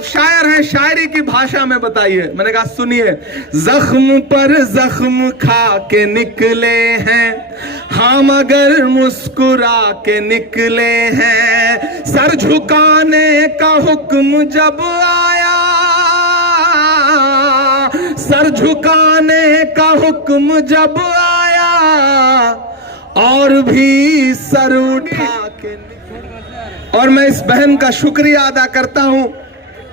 आप शायर हैं, शायरी की भाषा में बताइए। मैंने कहा सुनिए। जख्म पर जख्म खा के निकले हैं हम, अगर मुस्कुरा के निकले हैं। सर झुकाने का हुक्म जब आया, सर झुकाने का हुक्म जब आया, और भी सर उठा के। और मैं इस बहन का शुक्रिया अदा करता हूं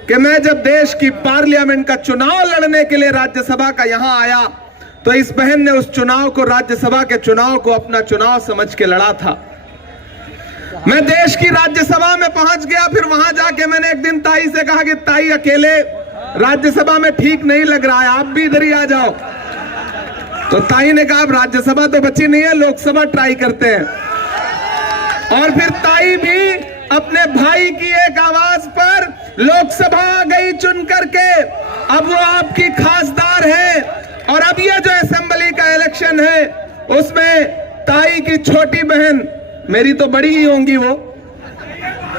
कि मैं जब देश की पार्लियामेंट का चुनाव लड़ने के लिए राज्यसभा का यहां आया, तो इस बहन ने उस चुनाव को, राज्यसभा के चुनाव को अपना चुनाव समझ के लड़ा था। मैं देश की राज्यसभा में पहुंच गया, फिर वहां जाके मैंने एक दिन ताई से कहा कि ताई अकेले राज्यसभा में ठीक नहीं लग रहा है, आप भी इधर ही आ जाओ। तो ताई ने कहा अब राज्यसभा तो बची नहीं है, लोकसभा ट्राई करते हैं। और फिर ताई भी अपने भाई की एक आवाज पर लोकसभा आ गई चुन करके। अब वो आपकी खासदार है। और अब ये जो असेंबली का इलेक्शन है, उसमें ताई की छोटी बहन, मेरी तो बड़ी ही होंगी वो,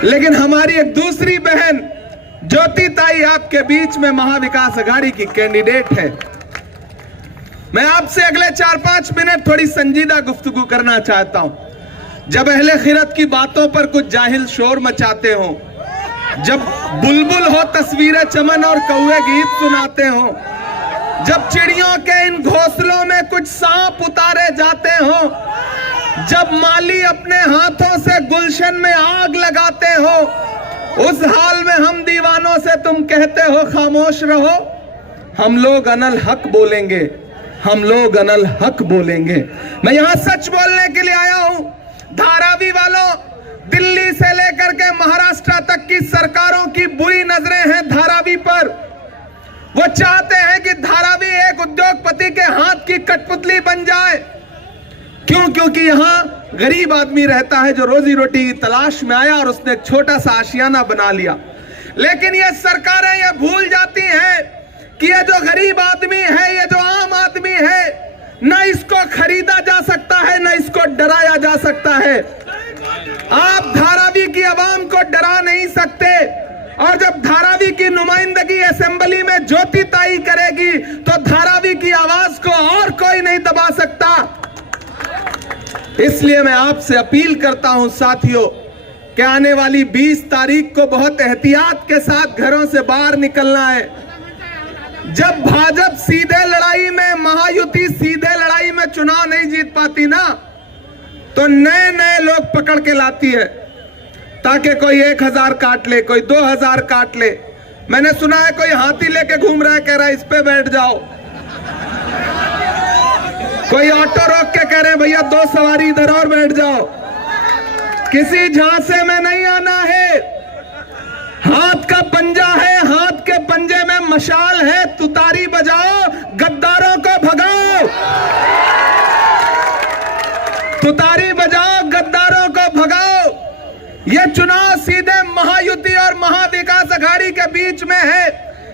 लेकिन हमारी एक दूसरी बहन ज्योति ताई आपके बीच में महाविकास अघाड़ी की कैंडिडेट है। मैं आपसे अगले 4-5 मिनट थोड़ी संजीदा गुफ्तगू करना चाहता हूं। जब अहले खिरत की बातों पर कुछ जाहिल शोर मचाते हो, जब बुलबुल हो तस्वीरें चमन और कौवे गीत सुनाते हो, जब चिड़ियों के इन घोंसलों में कुछ सांप उतारे जाते हो, जब माली अपने हाथों से गुलशन में आग लगाते हो, उस हाल में हम दीवानों से तुम कहते हो खामोश रहो। हम लोग अनल हक बोलेंगे, हम लोग अनल हक बोलेंगे। मैं यहां सच बोलने के लिए आया हूं। धारावी वालों, दिल्ली से लेकर के महाराष्ट्र तक की सरकारों की बुरी नजरें हैं धारावी पर। वो चाहते हैं कि धारावी एक उद्योगपति के हाथ की कठपुतली बन जाए। क्यों? क्योंकि यहां गरीब आदमी रहता है जो रोजी रोटी की तलाश में आया और उसने एक छोटा सा आशियाना बना लिया। लेकिन ये सरकारें ये भूल जाती हैं कि ये जो गरीब आदमी है, ये जो आम आदमी है, न इसको खरीदा जा सकता है, न इसको डराया जा सकता है। आप धारावी की आवाम को डरा नहीं सकते। और जब धारावी की नुमाइंदगी असेंबली में ज्योति ताई करेगी, तो धारावी की आवाज को और कोई नहीं दबा सकता। इसलिए मैं आपसे अपील करता हूं साथियों कि आने वाली 20 तारीख को बहुत एहतियात के साथ घरों से बाहर निकलना है। जब भाजपा सीधे लड़ाई में, महायुति सीधे लड़ाई में चुनाव नहीं जीत पाती ना, तो नए नए लोग पकड़ के लाती है, ताकि कोई 1000 काट ले, कोई 2000 काट ले। मैंने सुना है कोई हाथी लेके घूम रहा है, कह रहा है इस पे बैठ जाओ। कोई ऑटो रोक के कह रहे हैं भैया 2 सवारी इधर और बैठ जाओ। किसी झांसे में नहीं आना है। हाथ का पंजा है, हाथ के पंजे में मशाल है। तुतारी बजाओ, गद्दारों को भगाओ। तुतारी बजाओ, गद्दारों को भगाओ। यह चुनाव सीधे महायुति और महाविकास अघाड़ी के बीच में है।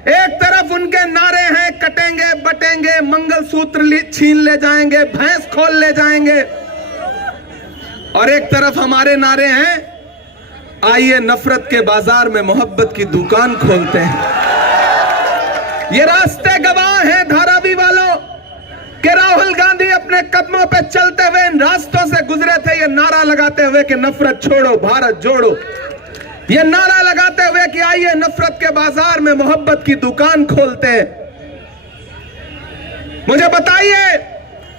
एक तरफ उनके नारे हैं कटेंगे बटेंगे, मंगलसूत्र छीन ले जाएंगे, भैंस खोल ले जाएंगे, और एक तरफ हमारे नारे हैं आइए नफरत के बाजार में मोहब्बत की दुकान खोलते हैं। ये रास्ते गवाह हैं धारावी वालों कि राहुल गांधी अपने कदमों पे चलते हुए इन रास्तों से गुजरे थे, ये नारा लगाते हुए कि नफरत छोड़ो भारत जोड़ो, ये नारा लगाते हुए कि आइए नफरत के बाजार में मोहब्बत की दुकान खोलते हैं। मुझे बताइए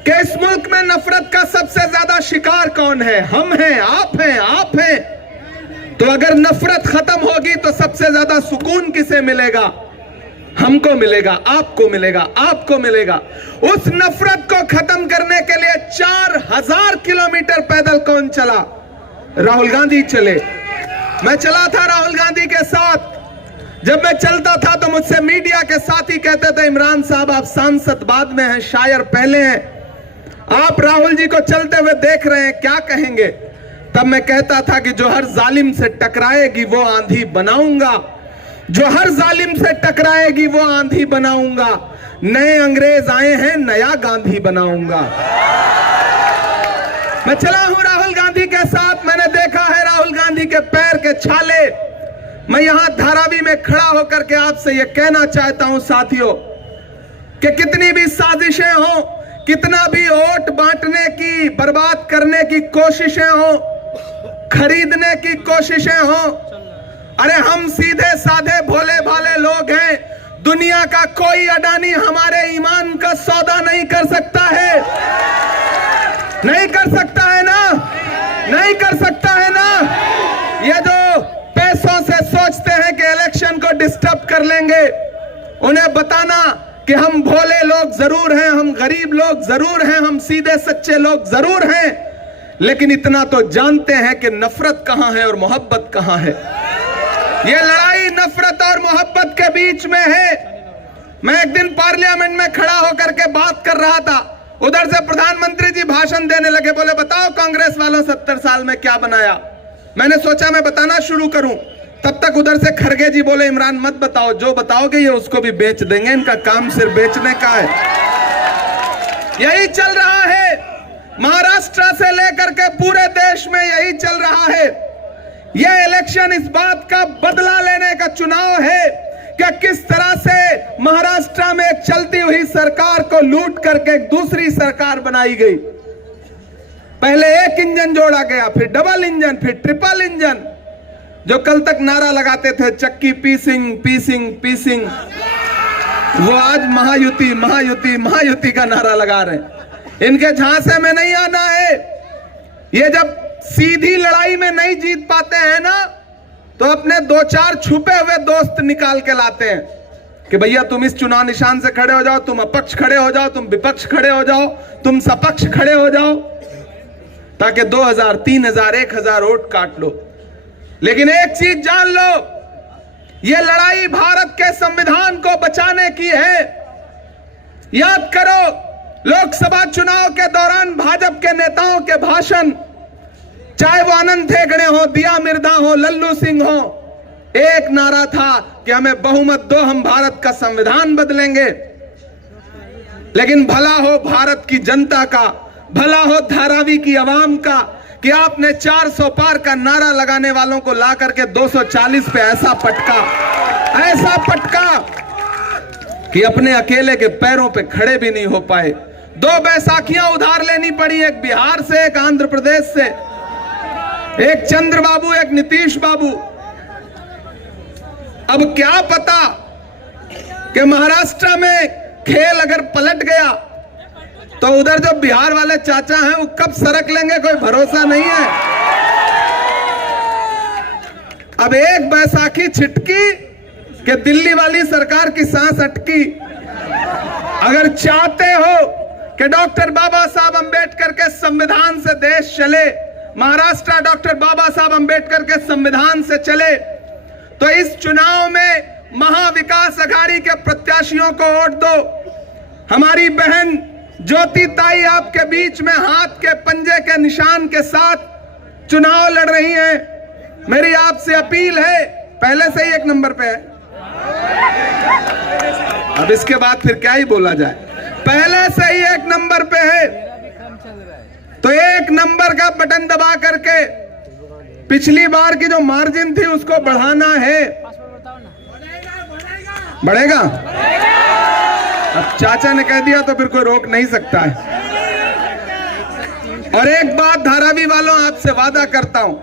कि इस मुल्क में नफरत का सबसे ज्यादा शिकार कौन है? हम हैं, आप हैं, आप हैं। तो अगर नफरत खत्म होगी तो सबसे ज्यादा सुकून किसे मिलेगा? हमको मिलेगा, आपको मिलेगा, आपको मिलेगा। उस नफरत को खत्म करने के लिए 4000 किलोमीटर पैदल कौन चला? राहुल गांधी चले। मैं चला था राहुल गांधी के साथ। जब मैं चलता था तो मुझसे मीडिया के साथी कहते थे इमरान साहब आप सांसद बाद में हैं, शायर पहले हैं, आप राहुल जी को चलते हुए देख रहे हैं, क्या कहेंगे? तब मैं कहता था कि जो हर जालिम से टकराएगी वो आंधी बनाऊंगा, जो हर जालिम से टकराएगी वो आंधी बनाऊंगा। नए अंग्रेज आए हैं, नया गांधी बनाऊंगा। मैं चला हूं राहुल गांधी के साथ। मैंने देखा है राहुल गांधी के पैर के छाले, मैं यहां धारावी में खड़ा होकर के आपसे यह कहना चाहता हूं साथियों कि कितनी भी साजिशें हो, कितना भी वोट बांटने की, बर्बाद करने की कोशिशें हो, खरीदने की कोशिशें हो, अरे हम सीधे साधे भोले भाले लोग हैं। दुनिया का कोई अडानी हमारे ईमान का सौदा नहीं कर सकता है। नहीं कर सकता है ना, नहीं कर सकता है ना। ये जो पैसों से सोचते हैं कि इलेक्शन को डिस्टर्ब कर लेंगे, उन्हें बताना कि हम भोले लोग जरूर हैं, हम गरीब लोग जरूर हैं, हम सीधे सच्चे लोग जरूर हैं, लेकिन इतना तो जानते हैं कि नफरत कहां है और मोहब्बत कहां है। ये लड़ाई नफरत और मोहब्बत के बीच में है। मैं एक दिन पार्लियामेंट में खड़ा होकर के बात कर रहा था, उधर से प्रधानमंत्री जी भाषण देने लगे, बोले बताओ कांग्रेस वालों 70 साल में क्या बनाया। मैंने सोचा मैं बताना शुरू करूं, तब तक उधर से खरगे जी बोले इमरान मत बताओ, जो बताओगे ये उसको भी बेच देंगे, इनका काम सिर्फ बेचने का है। यही चल रहा है, महाराष्ट्र से लेकर के पूरे देश में यही चल रहा है। यह इलेक्शन इस बात का बदला लेने का चुनाव है कि किस तरह से महाराष्ट्र में एक चलती हुई सरकार को लूट करके एक दूसरी सरकार बनाई गई। पहले एक इंजन जोड़ा गया, फिर डबल इंजन, फिर ट्रिपल इंजन। जो कल तक नारा लगाते थे चक्की पीसिंग पीसिंग पीसिंग, वो आज महायुति महायुति महायुति का नारा लगा रहे हैं। इनके झांसे में नहीं आना है। ये जब सीधी लड़ाई में नहीं जीत पाते हैं ना, तो अपने 2-4 छुपे हुए दोस्त निकाल के लाते हैं कि भैया तुम इस चुनाव निशान से खड़े हो जाओ, तुम अपक्ष खड़े हो जाओ, तुम विपक्ष खड़े हो जाओ, तुम सपक्ष खड़े हो जाओ, ताकि 2000, 3000, 1000 वोट काट लो। लेकिन एक चीज जान लो, यह लड़ाई भारत के संविधान को बचाने की है। याद करो, लोकसभा चुनाव के दौरान भाजपा के नेताओं के भाषण, चाहे वो आनंद हेगड़े हो, दिया मिर्धा हो, लल्लू सिंह हो, एक नारा था कि हमें बहुमत दो, हम भारत का संविधान बदलेंगे। लेकिन भला हो भारत की जनता का, भला हो धारावी की आवाम का कि आपने 400 पार का नारा लगाने वालों को ला करके 240 पे ऐसा पटका कि अपने अकेले के पैरों पे खड़े भी नहीं हो पाए। 2 बैसाखियां उधार लेनी पड़ी, एक बिहार से, एक आंध्र प्रदेश से, एक चंद्रबाबू, एक नीतीश बाबू। अब क्या पता कि महाराष्ट्र में खेल अगर पलट गया तो उधर जो बिहार वाले चाचा हैं वो कब सरक लेंगे, कोई भरोसा नहीं है। अब एक बैसाखी छिटकी कि दिल्ली वाली सरकार की सांस अटकी। अगर चाहते हो कि डॉक्टर बाबा साहब अंबेडकर के संविधान से देश चले, महाराष्ट्र डॉक्टर बाबा साहब अंबेडकर के संविधान से चले, तो इस चुनाव में महाविकास अघाड़ी के प्रत्याशियों को वोट दो। हमारी बहन ज्योति ताई आपके बीच में हाथ के पंजे के निशान के साथ चुनाव लड़ रही हैं। मेरी आपसे अपील है, पहले से ही 1 नंबर पे है, अब इसके बाद फिर क्या ही बोला जाए, पहले से ही 1 नंबर पे है, तो 1 नंबर का बटन दबा करके पिछली बार की जो मार्जिन थी उसको बढ़ाना है। बढ़ेगा? अब चाचा ने कह दिया तो फिर कोई रोक नहीं सकता है। और एक बात धारावी वालों, आपसे वादा करता हूं,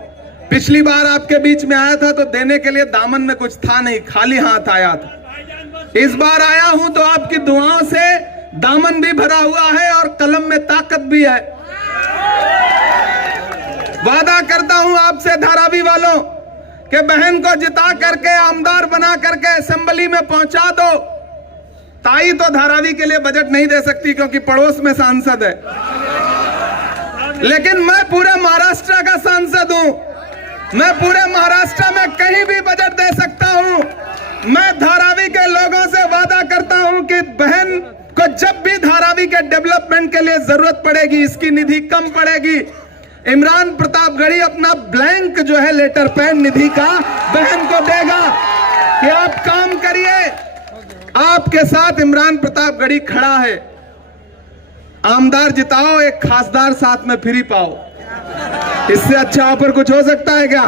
पिछली बार आपके बीच में आया था तो देने के लिए दामन में कुछ था नहीं, खाली हाथ आया था। इस बार आया हूं तो आपकी दुआओं से दामन भी भरा हुआ है और कलम में ताकत भी है। वादा करता हूं आपसे धारावी वालों कि बहन को जिता करके आमदार बना करके असेंबली में पहुंचा दो। ताई तो धारावी के लिए बजट नहीं दे सकती क्योंकि पड़ोस में सांसद है, लेकिन मैं पूरे महाराष्ट्र का सांसद हूं, मैं पूरे महाराष्ट्र में कहीं भी बजट दे सकता हूं। मैं धारावी के लोगों से वादा करता हूं कि बहन को जब भी धारावी के डेवलपमेंट के लिए जरूरत पड़ेगी, इसकी निधि कम पड़ेगी, इमरान प्रतापगढ़ी अपना ब्लैंक जो है लेटर पैड निधि का बहन को देगा कि आप काम करिए। आपके साथ इमरान प्रतापगढ़ी खड़ा है। आमदार जिताओ, एक खासदार साथ में फ्री पाओ, इससे अच्छा ऑफर कुछ हो सकता है क्या?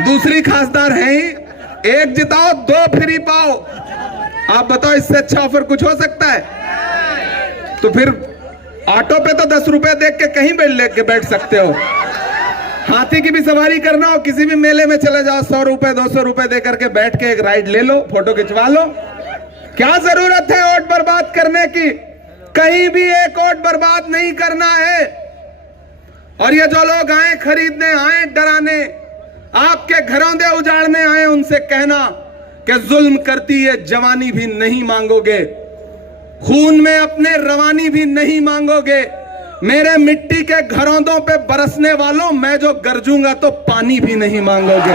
दूसरी खासदार है ही एक जिताओ 2 फ्री पाओ। आप बताओ इससे अच्छा ऑफर कुछ हो सकता है? तो फिर ऑटो पे तो 10 रुपए देख के कहीं लेके बैठ सकते हो। हाथी की भी सवारी करना हो, किसी भी मेले में चले जाओ, 100 रुपए 200 रुपए दे करके बैठ के एक राइड ले लो, फोटो खिंचवा लो। क्या जरूरत है वोट बर्बाद करने की? कहीं भी एक वोट बर्बाद नहीं करना है। और ये जो लोग आए खरीदने, आए डराने, आपके घरों दे उजाड़ने आए, उनसे कहना कि जुल्म करती है जवानी भी नहीं मांगोगे, खून में अपने रवानी भी नहीं मांगोगे। मेरे मिट्टी के घरौंदों पे बरसने वालों, मैं जो गरजूंगा तो पानी भी नहीं मांगोगे।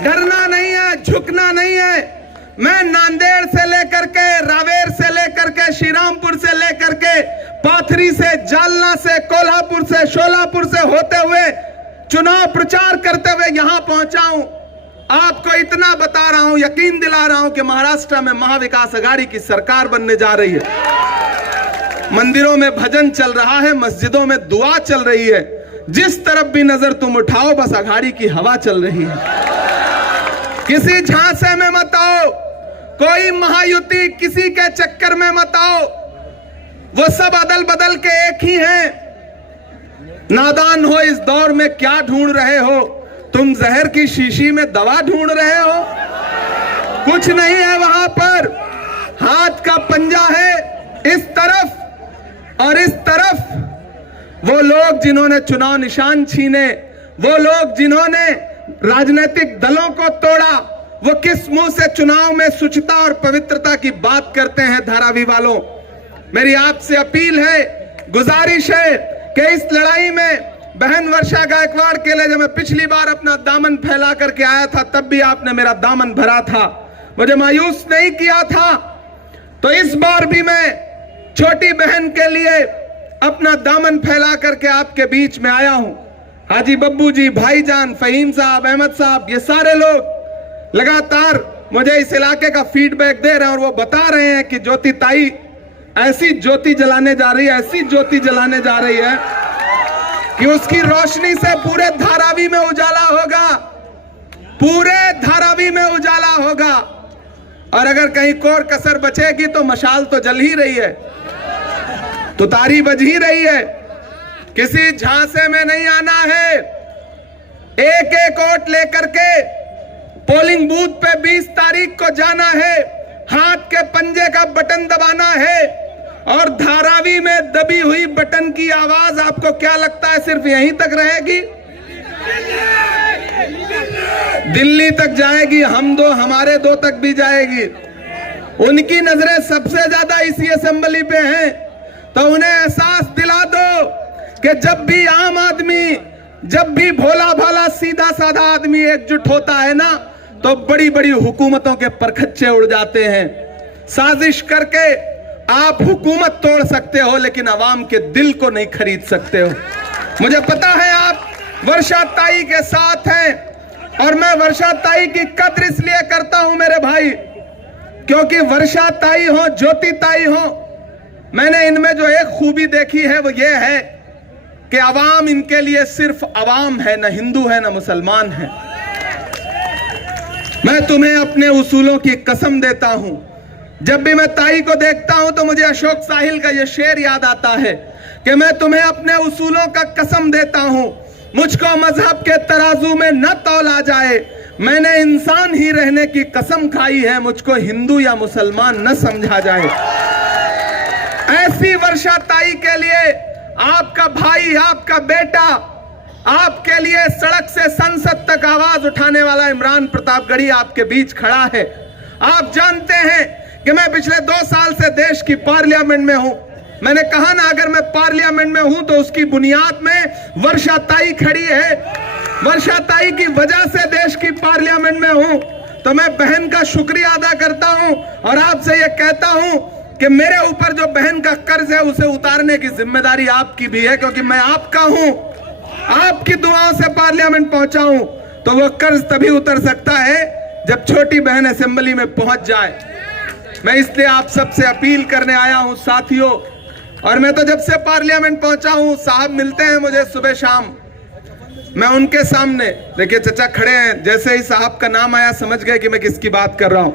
डरना नहीं है, झुकना नहीं है। मैं नांदेड़ से लेकर के, रावेर से लेकर के, श्रीरामपुर से लेकर के, पाथरी से, जालना से, कोल्हापुर से, शोलापुर से होते हुए चुनाव प्रचार करते हुए यहां पहुंचा हूं। आपको इतना बता रहा हूं, यकीन दिला रहा हूं कि महाराष्ट्र में महाविकास आघाड़ी की सरकार बनने जा रही है। मंदिरों में भजन चल रहा है, मस्जिदों में दुआ चल रही है। जिस तरफ भी नजर तुम उठाओ बस आघाड़ी की हवा चल रही है। किसी झांसे में मत आओ, कोई महायुति किसी के चक्कर में मत आओ। वो सब अदल बदल के एक ही हैं। नादान हो, इस दौर में क्या ढूंढ रहे हो? तुम जहर की शीशी में दवा ढूंढ रहे हो? कुछ नहीं है वहां पर। हाथ का पंजा है इस तरफ और इस तरफ। वो लोग जिन्होंने चुनाव निशान छीने, वो लोग जिन्होंने राजनीतिक दलों को तोड़ा, वो किस मुंह से चुनाव में शुचिता और पवित्रता की बात करते हैं? धारावी वालों, मेरी आपसे अपील है, गुजारिश है कि इस लड़ाई में बहन वर्षा गायकवाड़ के लिए जब मैं पिछली बार अपना दामन फैला करके आया था, तब भी आपने मेरा दामन भरा था, मुझे मायूस नहीं किया था। तो इस बार भी मैं छोटी बहन के लिए अपना दामन फैला करके आपके बीच में आया हूं। हाजी बब्बू जी, भाईजान, फहीम साहब, अहमद साहब, ये सारे लोग लगातार मुझे इस इलाके का फीडबैक दे रहे हैं और वो बता रहे हैं कि ज्योति ताई ऐसी ज्योति जलाने जा रही है, ऐसी ज्योति जलाने जा रही है कि उसकी रोशनी से पूरे धारावी में उजाला होगा, पूरे धारावी में उजाला होगा। और अगर कहीं कोर कसर बचेगी तो मशाल तो जल ही रही है, तो तारी बज ही रही है। किसी झांसे में नहीं आना है। एक एक वोट लेकर के पोलिंग बूथ पे 20 तारीख को जाना है, हाथ के पंजे का बटन दबाना है और धारावी में दबी हुई बटन की आवाज आपको क्या लगता है सिर्फ यहीं तक रहेगी? दिल्ली तक जाएगी, हम दो हमारे दो तक भी जाएगी। उनकी नजरें सबसे ज्यादा इसी असेंबली पे हैं, तो उन्हें एहसास दिला दो कि जब भी आम आदमी, जब भी भोला भाला सीधा साधा आदमी एकजुट होता है ना, तो बड़ी बड़ी हुकूमतों के परखच्चे उड़ जाते हैं। साजिश करके आप हुकूमत तोड़ सकते हो, लेकिन आवाम के दिल को नहीं खरीद सकते हो। मुझे पता है आप वर्षा ताई के साथ हैं और मैं वर्षा ताई की कद्र इसलिए करता हूं मेरे भाई, क्योंकि वर्षा ताई हो, ज्योति ताई हो, मैंने इनमें जो एक खूबी देखी है वो ये है कि आवाम इनके लिए सिर्फ आवाम है, न हिंदू है न मुसलमान है। मैं तुम्हें अपने उसूलों की कसम देता हूं। जब भी मैं ताई को देखता हूं तो मुझे अशोक साहिल का यह शेर याद आता है कि मैं तुम्हें अपने उसूलों का कसम देता हूं, मुझको मजहब के तराजू में न तौला जाए, मैंने इंसान ही रहने की कसम खाई है, मुझको हिंदू या मुसलमान न समझा जाए। ऐसी वर्षा ताई के लिए आपका भाई, आपका बेटा, आपके लिए सड़क से संसद तक आवाज उठाने वाला इमरान प्रतापगढ़ी आपके बीच खड़ा है। आप जानते हैं कि मैं पिछले 2 साल से देश की पार्लियामेंट में हूं। मैंने कहा ना, अगर मैं पार्लियामेंट में हूं तो उसकी बुनियाद में वर्षा ताई खड़ी है। वर्षा ताई की वजह से देश की पार्लियामेंट में हूं, तो मैं बहन का शुक्रिया अदा करता हूं और आपसे यह कहता हूं कि मेरे ऊपर जो बहन का कर्ज है उसे उतारने की जिम्मेदारी आपकी भी है, क्योंकि मैं आपका हूं, आपकी दुआओं से पार्लियामेंट पहुंचा हूं। तो वो कर्ज तभी उतर सकता है जब छोटी बहन असेंबली में पहुंच जाए। मैं इसलिए आप सबसे अपील करने आया हूं साथियों, और मैं तो जब से पार्लियामेंट पहुंचा हूं, साहब मिलते हैं मुझे सुबह शाम, मैं उनके सामने, देखिए चचा खड़े हैं, जैसे ही साहब का नाम आया समझ गए कि मैं किसकी बात कर रहा हूं।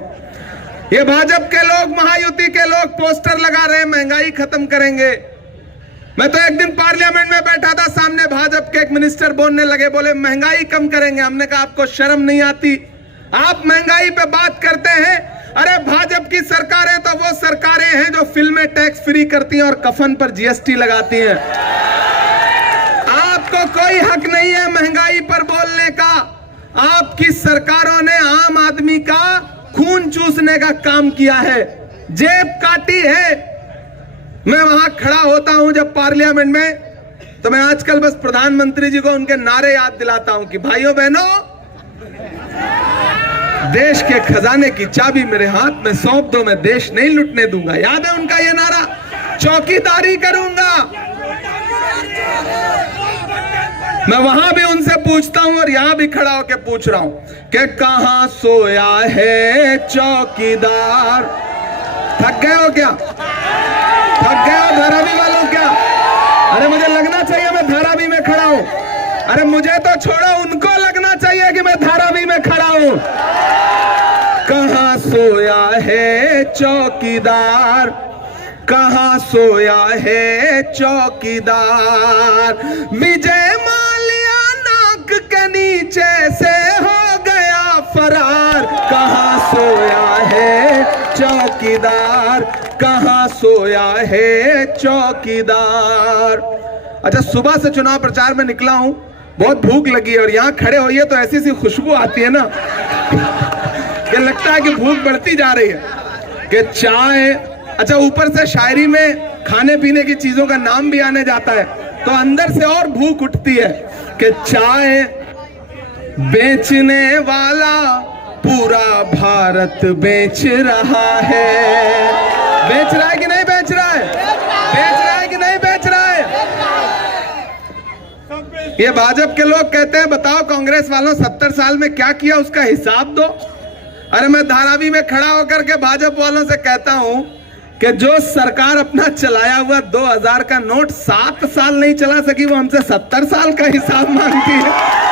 ये भाजपा के लोग, महायुति के लोग पोस्टर लगा रहे हैं महंगाई खत्म करेंगे। मैं तो एक दिन पार्लियामेंट में बैठा था, सामने भाजपा के एक मिनिस्टर बोलने लगे, बोले महंगाई कम करेंगे। हमने कहा आपको शर्म नहीं आती, आप महंगाई पे बात करते हैं? अरे भाजपा की सरकारें तो वो सरकारें हैं जो फिल्में टैक्स फ्री करती हैं और कफन पर जीएसटी लगाती हैं। आपको कोई हक नहीं है महंगाई पर बोलने का। आपकी सरकारों ने आम आदमी का खून चूसने का काम किया है, जेब काटी है। मैं वहां खड़ा होता हूं जब पार्लियामेंट में, तो मैं आजकल बस प्रधानमंत्री जी को उनके नारे याद दिलाता हूं कि भाइयों बहनों, देश के खजाने की चाबी मेरे हाथ में सौंप दो, मैं देश नहीं लुटने दूंगा। याद है उनका ये नारा? चौकीदारी करूंगा। मैं वहां भी उनसे पूछता हूं और यहां भी खड़ा होकर पूछ रहा हूं कि कहां सोया है चौकीदार? थक गए हो क्या? थक गए हो धारावी वालों क्या? अरे मुझे लगना चाहिए मैं धारावी में खड़ा हूं। अरे मुझे तो छोड़ो, उनको लगना चाहिए कि मैं धारावी में खड़ा हूं। कहां सोया है चौकीदार? कहां सोया है चौकीदार? विजय माल्या नाक के नीचे से हो गया फरार। कहां सोया है चौकीदार? कहां सोया है चौकीदार? अच्छा, सुबह से चुनाव प्रचार में निकला हूं, बहुत भूख लगी है और यहां खड़े होइए तो ऐसी सी खुशबू आती है ना कि लगता है कि भूख बढ़ती जा रही है। कि चाय, अच्छा ऊपर से शायरी में खाने पीने की चीजों का नाम भी आने जाता है तो अंदर से और भूख उठती है कि चाय बेचने वाला पूरा भारत बेच रहा है। बेच रहा है कि नहीं बेच रहा है? बेच रहा है कि नहीं बेच रहा है? ये भाजपा के लोग कहते हैं बताओ कांग्रेस वालों 70 साल में क्या किया उसका हिसाब दो। अरे मैं धारावी में खड़ा होकर के भाजपा वालों से कहता हूं कि जो सरकार अपना चलाया हुआ 2000 का नोट 7 साल नहीं चला सकी, वो हमसे 70 साल का हिसाब मांगती है।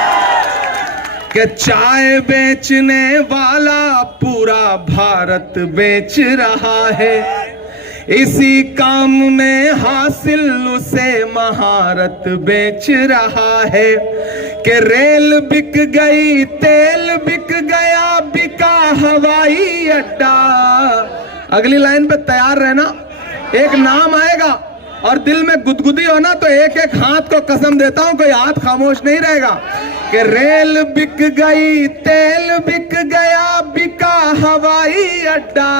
कि चाय बेचने वाला पूरा भारत बेच रहा है, इसी काम में हासिल उसे महारत बेच रहा है। कि रेल बिक गई, तेल बिक गया, बिका हवाई अड्डा। अगली लाइन पे तैयार रहना, एक नाम आएगा और दिल में गुदगुदी हो ना तो एक एक हाथ को कसम देता हूं कोई हाथ खामोश नहीं रहेगा। कि रेल बिक गई, तेल बिक गया, बिका हवाई अड्डा,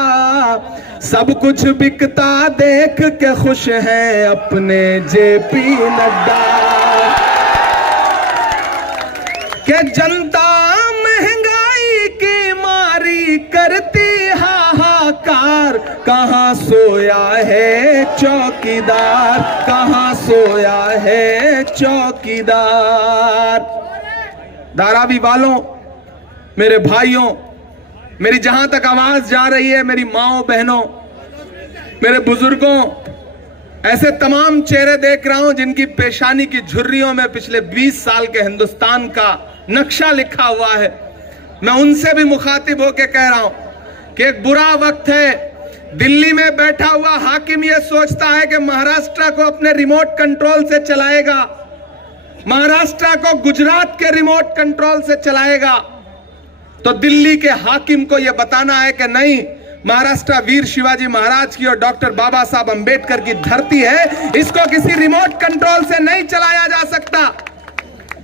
सब कुछ बिकता देख के खुश हैं अपने जेपी नड्डा। कि जनता महंगाई की मारी करती हाहाकार, कहां सोया है चौकीदार? कहां सोया है चौकीदार? धारावी वालों, मेरे भाइयों, मेरी जहां तक आवाज जा रही है, मेरी माओ बहनों, मेरे बुजुर्गों, ऐसे तमाम चेहरे देख रहा हूं जिनकी पेशानी की झुर्रियों में पिछले 20 साल के हिंदुस्तान का नक्शा लिखा हुआ है। मैं उनसे भी मुखातिब होकर कह रहा हूं कि एक बुरा वक्त है। दिल्ली में बैठा हुआ हाकिम यह सोचता है कि महाराष्ट्र को अपने रिमोट कंट्रोल से चलाएगा, महाराष्ट्र को गुजरात के रिमोट कंट्रोल से चलाएगा। तो दिल्ली के हाकिम को यह बताना है कि नहीं, महाराष्ट्र वीर शिवाजी महाराज की और डॉक्टर बाबा साहब अंबेडकर की धरती है, इसको किसी रिमोट कंट्रोल से नहीं चलाया जा सकता।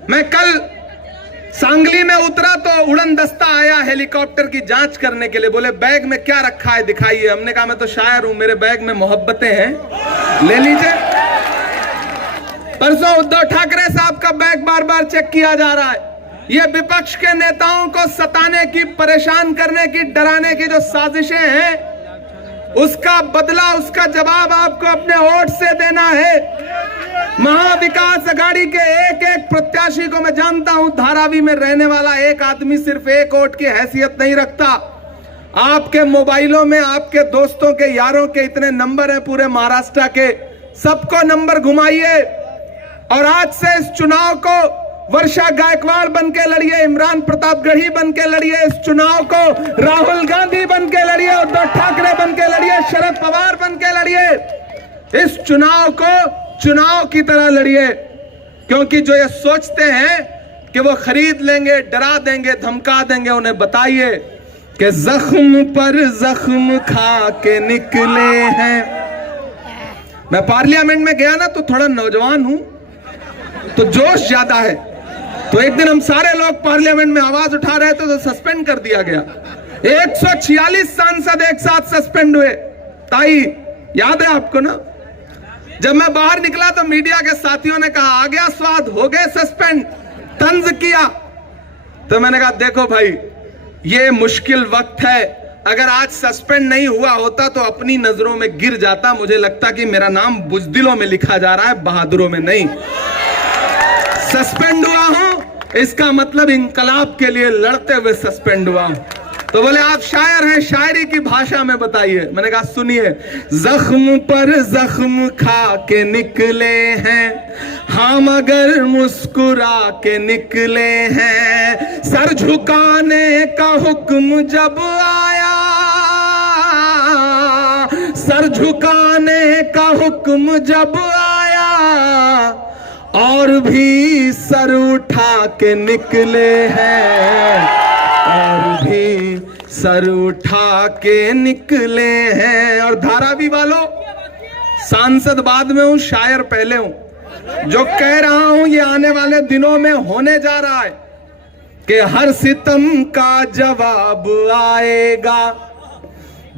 मैं कल सांगली में उतरा तो उड़न दस्ता आया हेलीकॉप्टर की जांच करने के लिए। बोले बैग में क्या रखा है दिखाइए। हमने कहा मैं तो शायर हूं, मेरे बैग में मोहब्बतें हैं, ले लीजिए। परसों उद्धव ठाकरे साहब का बैग बार बार चेक किया जा रहा है। ये विपक्ष के नेताओं को सताने की, परेशान करने की, डराने की जो साजिशें हैं, उसका बदला, उसका जवाब आपको अपने वोट से देना है। महाविकास अघाड़ी के एक एक प्रत्याशी को मैं जानता हूं, धारावी में रहने वाला एक आदमी सिर्फ एक वोट की हैसियत नहीं रखता। आपके मोबाइलों में आपके दोस्तों के, यारों के इतने नंबर हैं पूरे महाराष्ट्र के, सबको नंबर घुमाइए और आज से इस चुनाव को वर्षा गायकवाड़ बन के लड़िए, इमरान प्रतापगढ़ी बन के लड़िए, इस चुनाव को राहुल गांधी बन के लड़िए, उद्धव ठाकरे बन के लड़िए, शरद पवार बन के लड़िए, इस चुनाव को चुनाव की तरह लड़िए। क्योंकि जो ये सोचते हैं कि वो खरीद लेंगे, डरा देंगे, धमका देंगे, उन्हें बताइए कि जख्म पर जख्म खा के निकले हैं। मैं पार्लियामेंट में गया ना, तो थोड़ा नौजवान हूं, तो जोश ज्यादा है। तो एक दिन हम सारे लोग पार्लियामेंट में आवाज उठा रहे थे, तो सस्पेंड कर दिया गया। 146 सांसद एक साथ सस्पेंड हुए। ताई याद है आपको ना? जब मैं बाहर निकला तो मीडिया के साथियों ने कहा आ गया स्वाद, हो गए सस्पेंड, तंज किया। तो मैंने कहा देखो भाई, ये मुश्किल वक्त है, अगर आज सस्पेंड नहीं हुआ होता तो अपनी नजरों में गिर जाता। मुझे लगता कि मेरा नाम बुजदिलों में लिखा जा रहा है, बहादुरों में नहीं। सस्पेंड हुआ हूं, इसका मतलब इंकलाब के लिए लड़ते हुए सस्पेंड हुआ हूं। तो बोले आप शायर हैं, शायरी की भाषा में बताइए। मैंने कहा सुनिए, जख्म पर जख्म खा के निकले हैं हम, अगर मुस्कुरा के निकले हैं। सर झुकाने का हुक्म जब आया, सर झुकाने का हुक्म जब आया, और भी सर उठा के निकले हैं, और भी सर उठा के निकले हैं। और धारावी वालों, सांसद बाद में हूं, शायर पहले हूं। जो कह रहा हूं ये आने वाले दिनों में होने जा रहा है कि हर सितम का जवाब आएगा,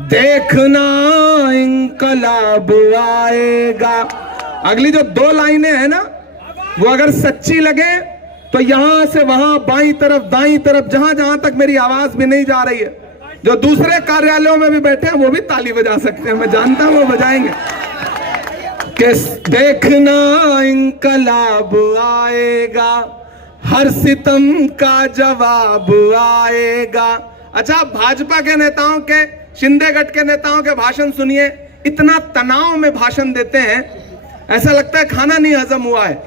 देखना इंकलाब आएगा। अगली जो 2 लाइनें हैं ना, वो अगर सच्ची लगे तो यहां से वहां, बाईं तरफ, दाईं तरफ, जहां जहां तक मेरी आवाज भी नहीं जा रही है, जो दूसरे कार्यालयों में भी बैठे हैं वो भी ताली बजा सकते हैं, मैं जानता हूं वो बजाएंगे। कि देखना इंकलाब आएगा, हर सितम का जवाब आएगा। अच्छा, भाजपा के नेताओं के, शिंदेगढ़ के नेताओं के भाषण सुनिए, इतना तनाव में भाषण देते हैं, ऐसा लगता है खाना नहीं हजम हुआ है।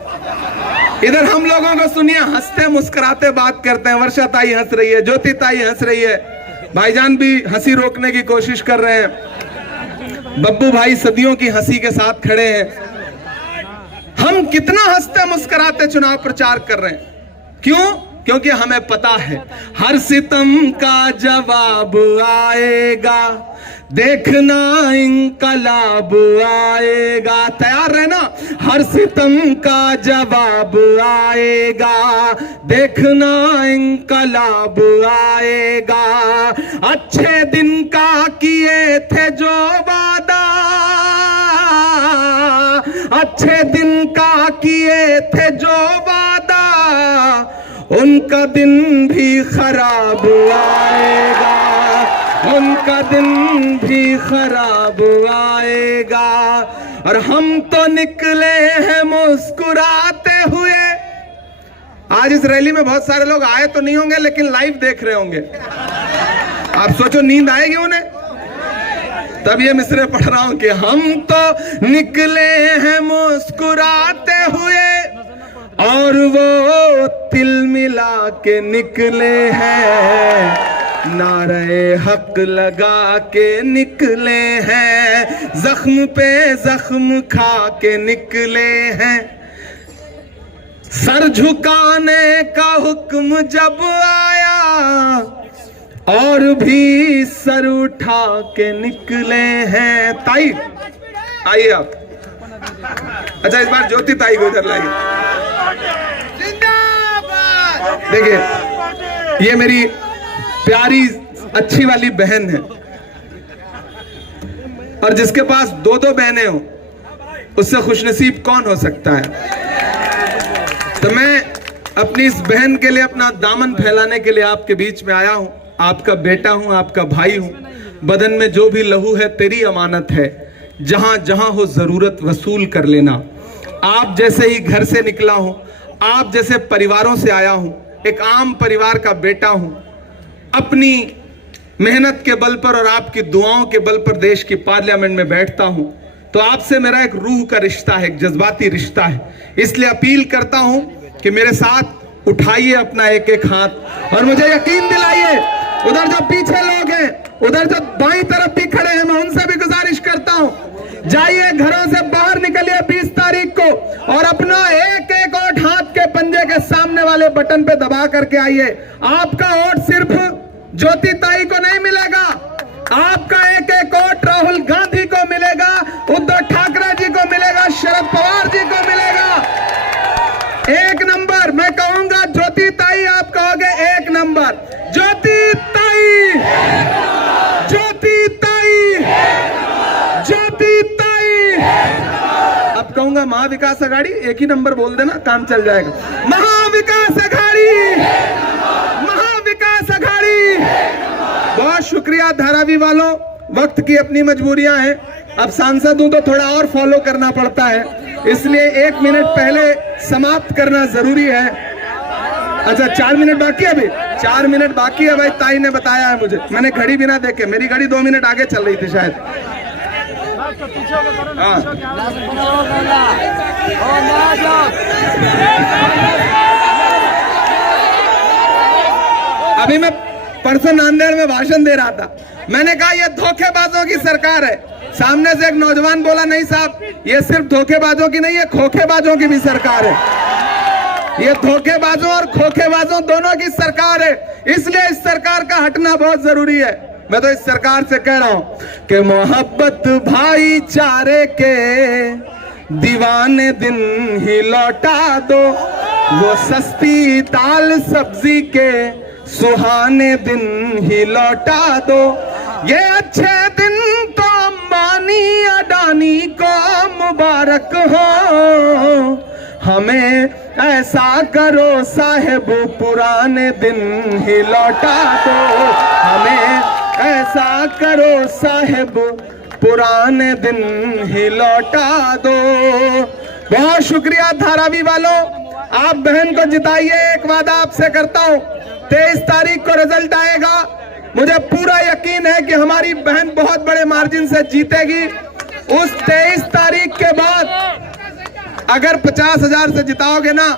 इधर हम लोगों को सुनिए, हंसते मुस्कुराते बात करते हैं। वर्षा ताई हंस रही है, ज्योति ताई हंस रही है, भाईजान भी हंसी रोकने की कोशिश कर रहे हैं, बब्बू भाई सदियों की हंसी के साथ खड़े हैं। हम कितना हंसते मुस्कुराते चुनाव प्रचार कर रहे हैं। क्यों? क्योंकि हमें पता है हर सितम का जवाब आएगा, देखना इंकलाब आएगा। तैयार रहना, हर सितम का जवाब आएगा, देखना इंकलाब आएगा। अच्छे दिन का किए थे जो वादा, अच्छे दिन का किए थे जो वादा, उनका दिन भी खराब आएगा, उनका दिन भी खराब आएगा। और हम तो निकले हैं मुस्कुराते हुए। आज इस रैली में बहुत सारे लोग आए तो नहीं होंगे, लेकिन लाइव देख रहे होंगे। आप सोचो नींद आएगी उन्हें? तब ये मिसरे पढ़ रहा हूं कि हम तो निकले हैं मुस्कुराते हुए, और वो तिल मिला के निकले हैं, नारे हक लगा के निकले हैं, जख्म पे जख्म खा के निकले हैं। सर झुकाने का हुक्म जब आया, और भी सर उठा के निकले हैं। ताई आइए आप। अच्छा, इस बार ज्योति ताई को इधर लाइए। देखिए, ये मेरी प्यारी अच्छी वाली बहन है, और जिसके पास 2-2 बहनें हो, उससे खुशनसीब कौन हो सकता है। तो मैं अपनी इस बहन के लिए अपना दामन फैलाने के लिए आपके बीच में आया हूं। आपका बेटा हूं, आपका भाई हूं। बदन में जो भी लहू है तेरी अमानत है, जहां जहां हो जरूरत वसूल कर लेना। आप जैसे ही घर से निकला हूं, आप जैसे परिवारों से आया हूं, एक आम परिवार का बेटा हूं। अपनी मेहनत के बल पर और आपकी दुआओं के बल पर देश की पार्लियामेंट में बैठता हूं। तो आपसे मेरा एक रूह का रिश्ता है, एक जज्बाती रिश्ता है। इसलिए अपील करता हूं कि मेरे साथ उठाइए अपना एक एक हाथ और मुझे यकीन दिलाइए, उधर जो पीछे लोग हैं, उधर जो बाईं तरफ भी खड़े हैं, मैं उनसे भी गुजारिश करता हूं, जाइए घरों से बाहर निकलिए 20 तारीख को और अपना एक एक वोट हाथ के पंजे के सामने वाले बटन पे दबा करके आइए। आपका वोट सिर्फ ज्योति ताई को नहीं मिलेगा, आपका एक एक वोट राहुल गांधी को मिलेगा, उद्धव ठाकरे जी को मिलेगा, शरद पवार जी को मिलेगा। एक नंबर मैं कहूंगा, ज्योति ताई आप कहोगे एक नंबर, ज्योति ताई, ज्योति ताई, ज्योति ताई। अब कहूंगा महाविकास अघाड़ी, एक ही नंबर बोल देना, काम चल जाएगा। महाविकास अघाड़ी, महाविकास अघाड़ी। बहुत शुक्रिया धारावी वालों, वक्त की अपनी मजबूरियां हैं, अब सांसद हूं तो थोड़ा और फॉलो करना पड़ता है, इसलिए 1 मिनट पहले समाप्त करना जरूरी है। अच्छा 4 मिनट बाकी है, अभी 4 मिनट बाकी है भाई, ताई ने बताया है मुझे, मैंने घड़ी भी ना देखे, मेरी घड़ी 2 मिनट आगे चल रही थी शायद। हाँ अभी मैं परसों नांदेड़ में भाषण दे रहा था, मैंने कहा ये धोखेबाजों की सरकार है। सामने से एक नौजवान बोला, नहीं साहब ये सिर्फ धोखेबाजों की नहीं है, खोखेबाजों की भी सरकार है। ये धोखेबाजों और खोखेबाजों दोनों की सरकार है, इसलिए इस सरकार का हटना बहुत जरूरी है। मैं तो इस सरकार से कह रहा हूं कि मोहब्बत भाईचारे के दीवाने दिन ही लौटा दो, वो सस्ती दाल सब्जी के सुहाने दिन ही लौटा दो। ये अच्छे दिन तो अंबानी अडानी को मुबारक हो, हमें ऐसा करो साहेब पुराने दिन ही लौटा दो, हमें ऐसा करो साहेब पुराने दिन ही लौटा दो। बहुत शुक्रिया धारावी वालों, आप बहन को जिताइए। एक वादा आपसे करता हूं, 23 तारीख को रिजल्ट आएगा, मुझे पूरा यकीन है कि हमारी बहन बहुत बड़े मार्जिन से जीतेगी। उस 23 तारीख के बाद अगर 50,000 से जिताओगे ना,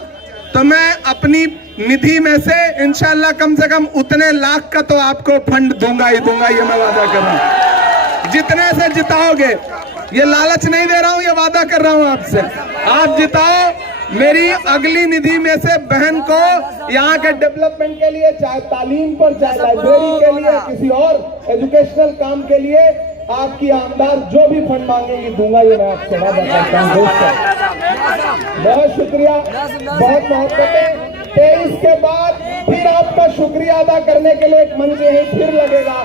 तो मैं अपनी निधि में से इंशाल्लाह कम से कम उतने लाख का तो आपको फंड दूंगा ही दूंगा, ये मैं वादा कर रहा हूं। जितने से जिताओगे, ये लालच नहीं दे रहा हूं, ये वादा कर रहा हूं आपसे। आप जिताओ, मेरी अगली निधि में से बहन को यहाँ के डेवलपमेंट के लिए, चाहे तालीम पर, चाहे लाइब्रेरी के लिए, किसी और एजुकेशनल काम के लिए, आपकी आमदार जो भी फंड मांगेगी दूंगा, ये मैं आपसे वादा करता हूँ दोस्तों। बहुत शुक्रिया, बहुत मोहब्बतें। 23 के बाद फिर आपका शुक्रिया अदा करने के लिए एक मंच यहीं फिर लगेगा,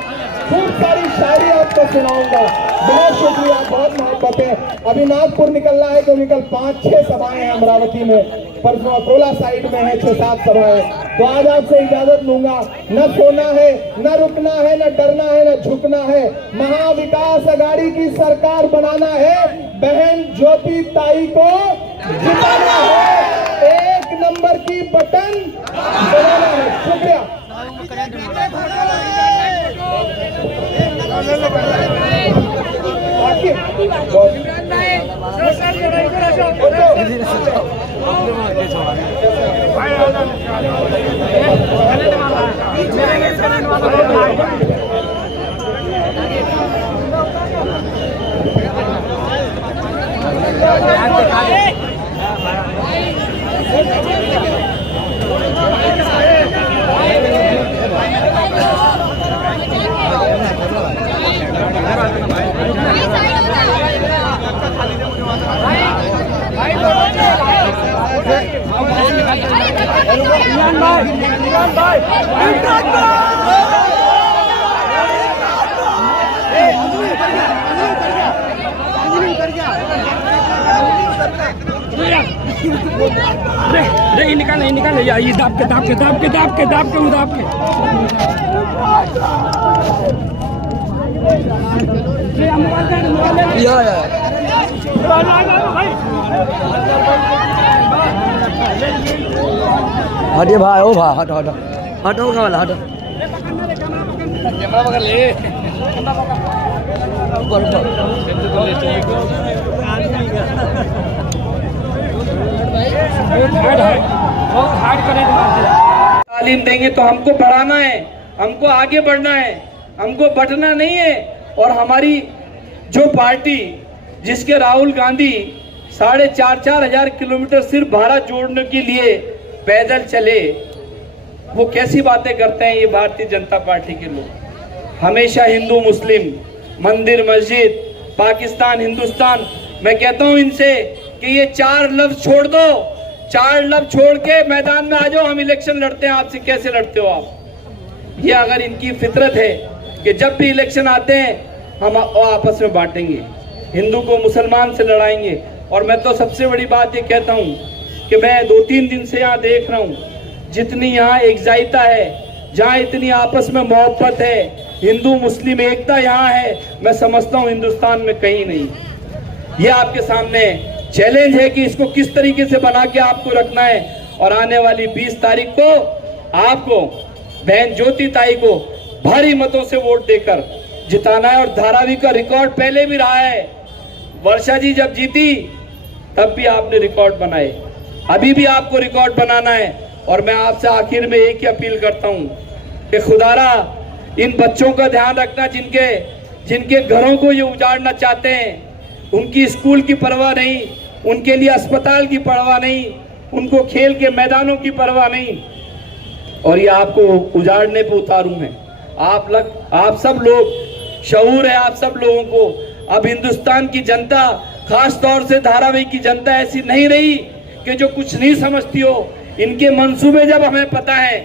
खूब सारी शायरी आपको सुनाऊंगा। बहुत शुक्रिया, बहुत मोहब्बतें। अभी नागपुर निकलना है, तो निकल 5-6 सभाएं हैं अमरावती में, परसों अकोला साइड में है 6-7 सभाएं। तो आज आपसे इजाजत लूंगा, न सोना है, न रुकना है, न डरना है, न झुकना है। महाविकास अघाड़ी की सरकार बनाना है, बहन ज्योति ताई को जिताना है, 1 नंबर की बटन दबाना है। शुक्रिया। निकाल ये दाब के हटे भाई, ओ भाई हटो हटो हटो वाला हटो, कैमरा पकड़ ले, ऊपर बहुत हार्ड करंट मार दिया। तालीम देंगे तो हमको बढ़ाना है, हमको आगे बढ़ना है, हमको बटना नहीं है। और हमारी जो पार्टी जिसके राहुल गांधी 4,500 हजार किलोमीटर सिर्फ भारत जोड़ने के लिए पैदल चले, वो कैसी बातें करते हैं ये भारतीय जनता पार्टी के लोग। हमेशा हिंदू मुस्लिम, मंदिर मस्जिद, पाकिस्तान हिंदुस्तान। मैं कहता हूं इनसे कि ये 4 लफ्ज छोड़ दो, 4 लफ्ज छोड़ के मैदान में आ जाओ, हम इलेक्शन लड़ते हैं आपसे। कैसे लड़ते हो आप? ये अगर इनकी फितरत है कि जब भी इलेक्शन आते हैं हम आपस में बांटेंगे, हिंदू को मुसलमान से लड़ाएंगे। और मैं तो सबसे बड़ी बात ये कहता हूँ कि मैं 2-3 दिन से यहाँ देख रहा हूँ, जितनी यहाँ एकजाइता है, जहाँ इतनी आपस में मोहब्बत है, हिंदू मुस्लिम एकता यहाँ है, मैं समझता हूँ हिंदुस्तान में कहीं नहीं। ये आपके सामने चैलेंज है कि इसको किस तरीके से बना के आपको रखना है। और आने वाली 20 तारीख को आपको बहन ज्योति ताई को भारी मतों से वोट देकर जिताना है। और धारावी का रिकॉर्ड पहले भी रहा है, वर्षा जी जब जीती तब भी आपने रिकॉर्ड बनाए, अभी भी आपको रिकॉर्ड बनाना है। और मैं आपसे आखिर में एक ही अपील करता हूं कि खुदारा इन बच्चों का ध्यान रखना जिनके घरों को ये उजाड़ना चाहते हैं। उनकी स्कूल की परवाह नहीं, उनके लिए अस्पताल की परवाह नहीं, उनको खेल के मैदानों की परवाह नहीं, और ये आपको उजाड़ने पे उतारू हैं। आप सब लोग शऊर है, आप सब लोगों को। अब हिंदुस्तान की जनता, खास तौर से धारावी की जनता ऐसी नहीं रही कि जो कुछ नहीं समझती हो। इनके मंसूबे जब हमें पता है,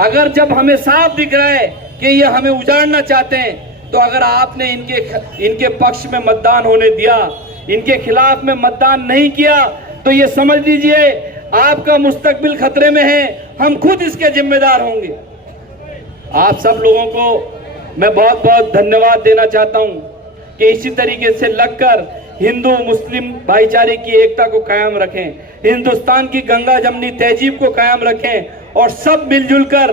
अगर जब हमें साफ दिख रहा है कि ये हमें उजाड़ना चाहते हैं, तो अगर आपने इनके पक्ष में मतदान होने दिया, इनके खिलाफ में मतदान नहीं किया, तो ये समझ लीजिए आपका मुस्तकबिल खतरे में है। हम खुद इसके जिम्मेदार होंगे। आप सब लोगों को मैं बहुत बहुत धन्यवाद देना चाहता हूं कि इसी तरीके से लगकर हिंदू मुस्लिम भाईचारे की एकता को कायम रखें, हिंदुस्तान की गंगा जमनी तहजीब को कायम रखें, और सब मिलजुल कर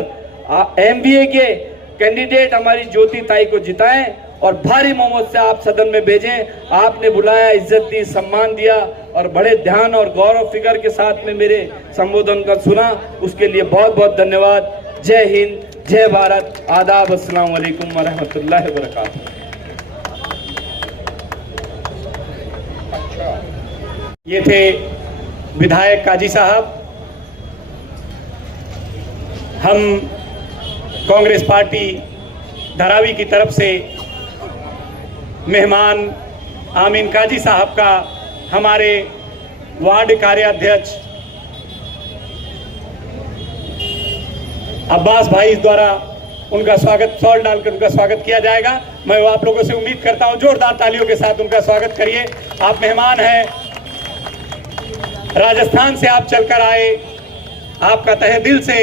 MBA के कैंडिडेट हमारी ज्योति ताई को जिताएं और भारी मोहम्मद से आप सदन में भेजें। आपने बुलाया, इज्जत दी, सम्मान दिया और बड़े ध्यान और गौरव फिक्र के साथ में मेरे संबोधन का सुना, उसके लिए बहुत बहुत धन्यवाद। जय हिंद, जय भारत, आदाब, अस्सलाम वालेकुम व रहमतुल्लाहि व बरकातहू। ये थे विधायक काजी साहब। हम कांग्रेस पार्टी धारावी की तरफ से मेहमान आमीन काजी साहब का हमारे वार्ड कार्याध्यक्ष अब्बास भाई द्वारा उनका स्वागत, शॉल डालकर उनका स्वागत किया जाएगा। मैं आप लोगों से उम्मीद करता हूं जोरदार तालियों के साथ उनका स्वागत करिए। आप मेहमान हैं, राजस्थान से आप चलकर आए, आपका तहे दिल से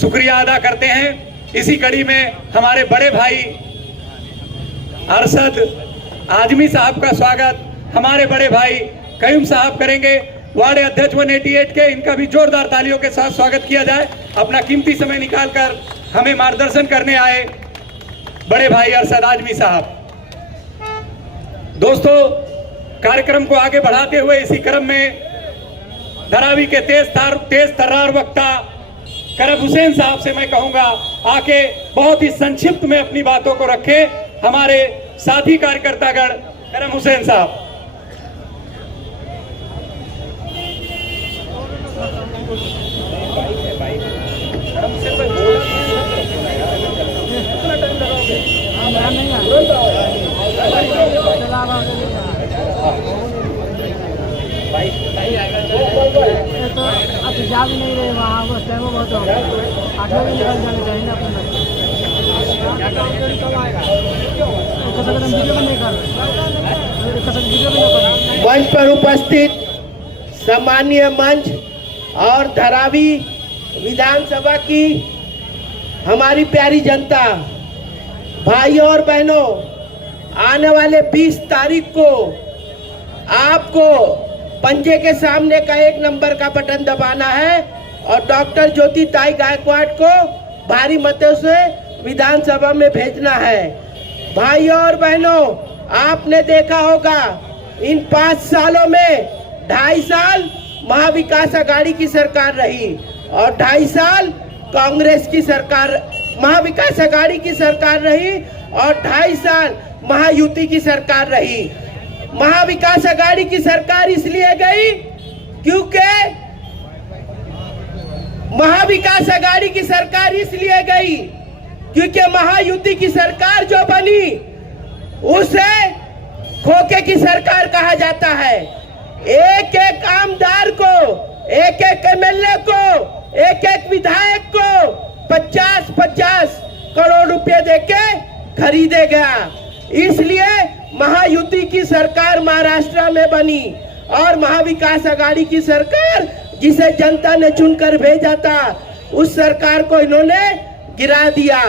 शुक्रिया अदा करते हैं। इसी कड़ी में हमारे बड़े भाई अरशद आजमी साहब का स्वागत हमारे बड़े भाई कयूम साहब करेंगे, वार्ड अध्यक्ष 188 के। इनका भी जोरदार तालियों के साथ स्वागत किया जाए। अपना कीमती समय निकालकर हमें मार्गदर्शन करने आए बड़े भाई अरशद आजमी साहब। दोस्तों, कार्यक्रम को आगे बढ़ाते हुए इसी क्रम में धारावी के तेज तर्रार वक्ता करम हुसैन साहब से मैं कहूंगा आके बहुत ही संक्षिप्त में अपनी बातों को रखें। हमारे साथी कार्यकर्तागण, करम हुसैन साहब। तो अब जा भी नहीं रहे वहाँ, बस टाइम बहुत हो गया, 8 बजे निकल जाने चाहिए ना अपन। मंच पर उपस्थित सम्मानीय मंच और धारावी विधानसभा की हमारी प्यारी जनता, भाइयों और बहनों, आने वाले 20 तारीख को आपको पंजे के सामने का 1 नंबर का बटन दबाना है और डॉक्टर ज्योति ताई गायकवाड़ को भारी मतों से विधानसभा में भेजना है। भाइयों और बहनों, आपने देखा होगा इन 5 सालों में 2.5 साल महाविकास आघाड़ी की सरकार रही और 2.5 साल कांग्रेस की सरकार, महाविकास आघाड़ी की सरकार रही और 2.5 साल महायुति की सरकार रही। महाविकास आघाड़ी की सरकार इसलिए गई क्योंकि महाविकास आघाड़ी की सरकार इसलिए गई क्योंकि महायुति की सरकार जो बनी उसे खोखे की सरकार कहा जाता है। एक एक आमदार को, एक एक एमएलए को, एक एक विधायक को 50-50 करोड़ रुपए देके खरीदे गया। इसलिए महायुति की सरकार महाराष्ट्र में बनी और महाविकास आघाड़ी की सरकार जिसे जनता ने चुनकर भेजा था उस सरकार को इन्होंने गिरा दिया।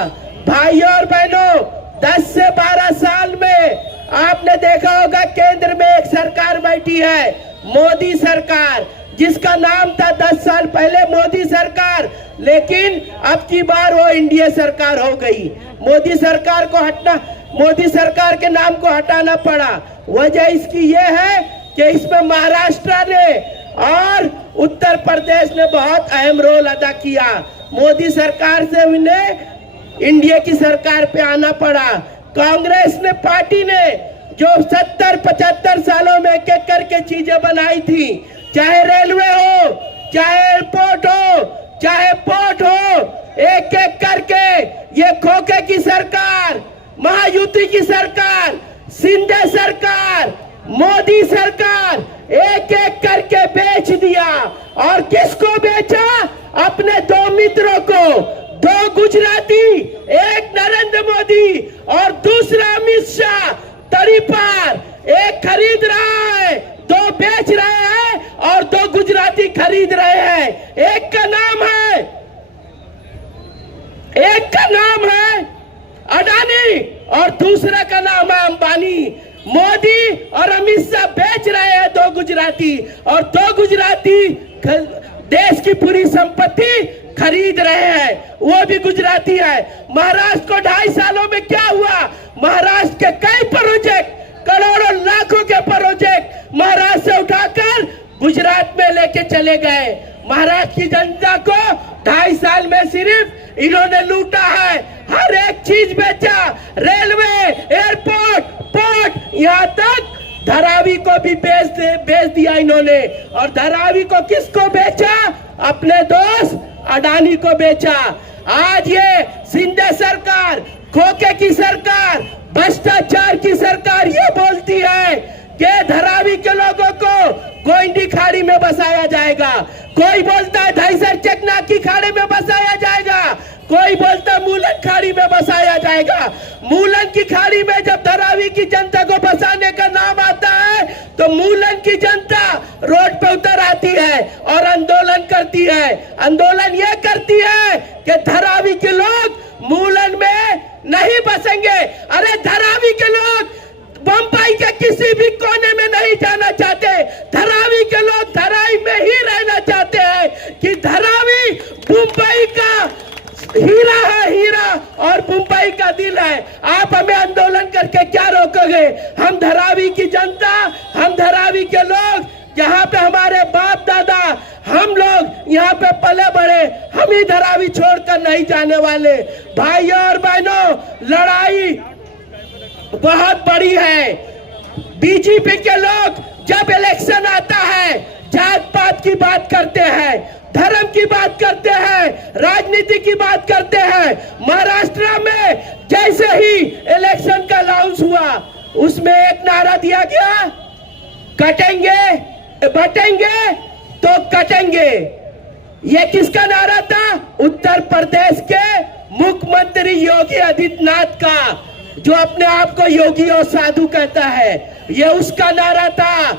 भाइयों और बहनों, 10 से 12 साल में आपने देखा होगा केंद्र में एक सरकार बैठी है, मोदी सरकार, जिसका नाम था 10 साल पहले मोदी सरकार, लेकिन अब की बार वो इंडिया सरकार हो गई। मोदी सरकार को हटना, मोदी सरकार के नाम को हटाना पड़ा। वजह इसकी ये है कि इसमें महाराष्ट्र ने और उत्तर प्रदेश ने बहुत अहम रोल अदा किया। मोदी सरकार से उन्हें इंडिया की सरकार पे आना पड़ा। कांग्रेस ने पार्टी ने जो 70-75 सालों में एक एक करके चीजें बनाई थी, चाहे रेलवे हो, चाहे एयरपोर्ट हो, चाहे पोर्ट हो, एक एक करके ये खोखे की सरकार, महायुति की सरकार, शिंदे सरकार, मोदी सरकार एक एक करके बेच दिया। और किसको बेचा? अपने 2 मित्रों को, 2 गुजराती, एक नरेंद्र मोदी और दूसरा अमित शाह। तरीपार, एक खरीद रहा है, 2 बेच रहे हैं और 2 गुजराती खरीद रहे हैं। एक का नाम है अडानी और दूसरा का नाम है अंबानी। मोदी और अमित शाह बेच रहे हैं 2 गुजराती और 2 गुजराती देश की पूरी संपत्ति खरीद रहे हैं, वो भी गुजराती है। महाराष्ट्र को 2.5 सालों में क्या हुआ? महाराष्ट्र के कई प्रोजेक्ट, करोड़ों लाखों के प्रोजेक्ट महाराष्ट्र से उठाकर गुजरात में लेके चले गए। महाराष्ट्र की जनता को 2.5 साल में सिर्फ इन्होंने लूटा है, हर एक चीज बेचा, रेलवे, एयरपोर्ट, पोर्ट, यहाँ तक धारावी को भी बेच दिया इन्होंने। और धारावी को किसको बेचा? अपने दोस्त अडानी को बेचा। आज ये शिंदे सरकार, खोखे की सरकार, भ्रष्टाचार की सरकार ये बोलती है कि धारावी के लोगों को गोइंडी खाड़ी में बसाया जाएगा, कोई बोलता है दहीसर चकना की खाड़ी में बसाया जाएगा, कोई बोलता मूलन खाड़ी में बसाया जाएगा। मूलन की खाड़ी में जब धारावी की जनता को बसाने का नाम आता है तो मूलन की जनता रोड पे उतर आती है और आंदोलन करती है। आंदोलन ये करती है कि धारावी के लोग मूलन में नहीं बसेंगे। अरे धारावी के लोग बम्बई के किसी भी कोने में नहीं जाना चाहते, धारावी के लोग धराई में ही रहना चाहते हैं कि धारावी मुंबई का हीरा है, हीरा, और मुंबई का दिल है। आप हमें आंदोलन करके क्या रोकोगे? हम धारावी की जनता, हम धारावी के लोग, जहाँ पे हमारे बाप दादा, हम लोग यहाँ पे पले बड़े, हम ही धारावी छोड़कर नहीं जाने वाले। भाइयों और बहनों, लड़ाई बहुत बड़ी है। बीजेपी के लोग जब इलेक्शन आता है जात पात की बात करते हैं, धर्म की बात करते हैं, राजनीति की बात करते हैं। महाराष्ट्र में जैसे ही इलेक्शन का अनाउंस हुआ उसमें एक नारा दिया गया, कटेंगे बटेंगे तो कटेंगे। ये किसका नारा था? उत्तर प्रदेश के मुख्यमंत्री योगी आदित्यनाथ का, जो अपने आप को योगी और साधु कहता है। ये उसका नारा था,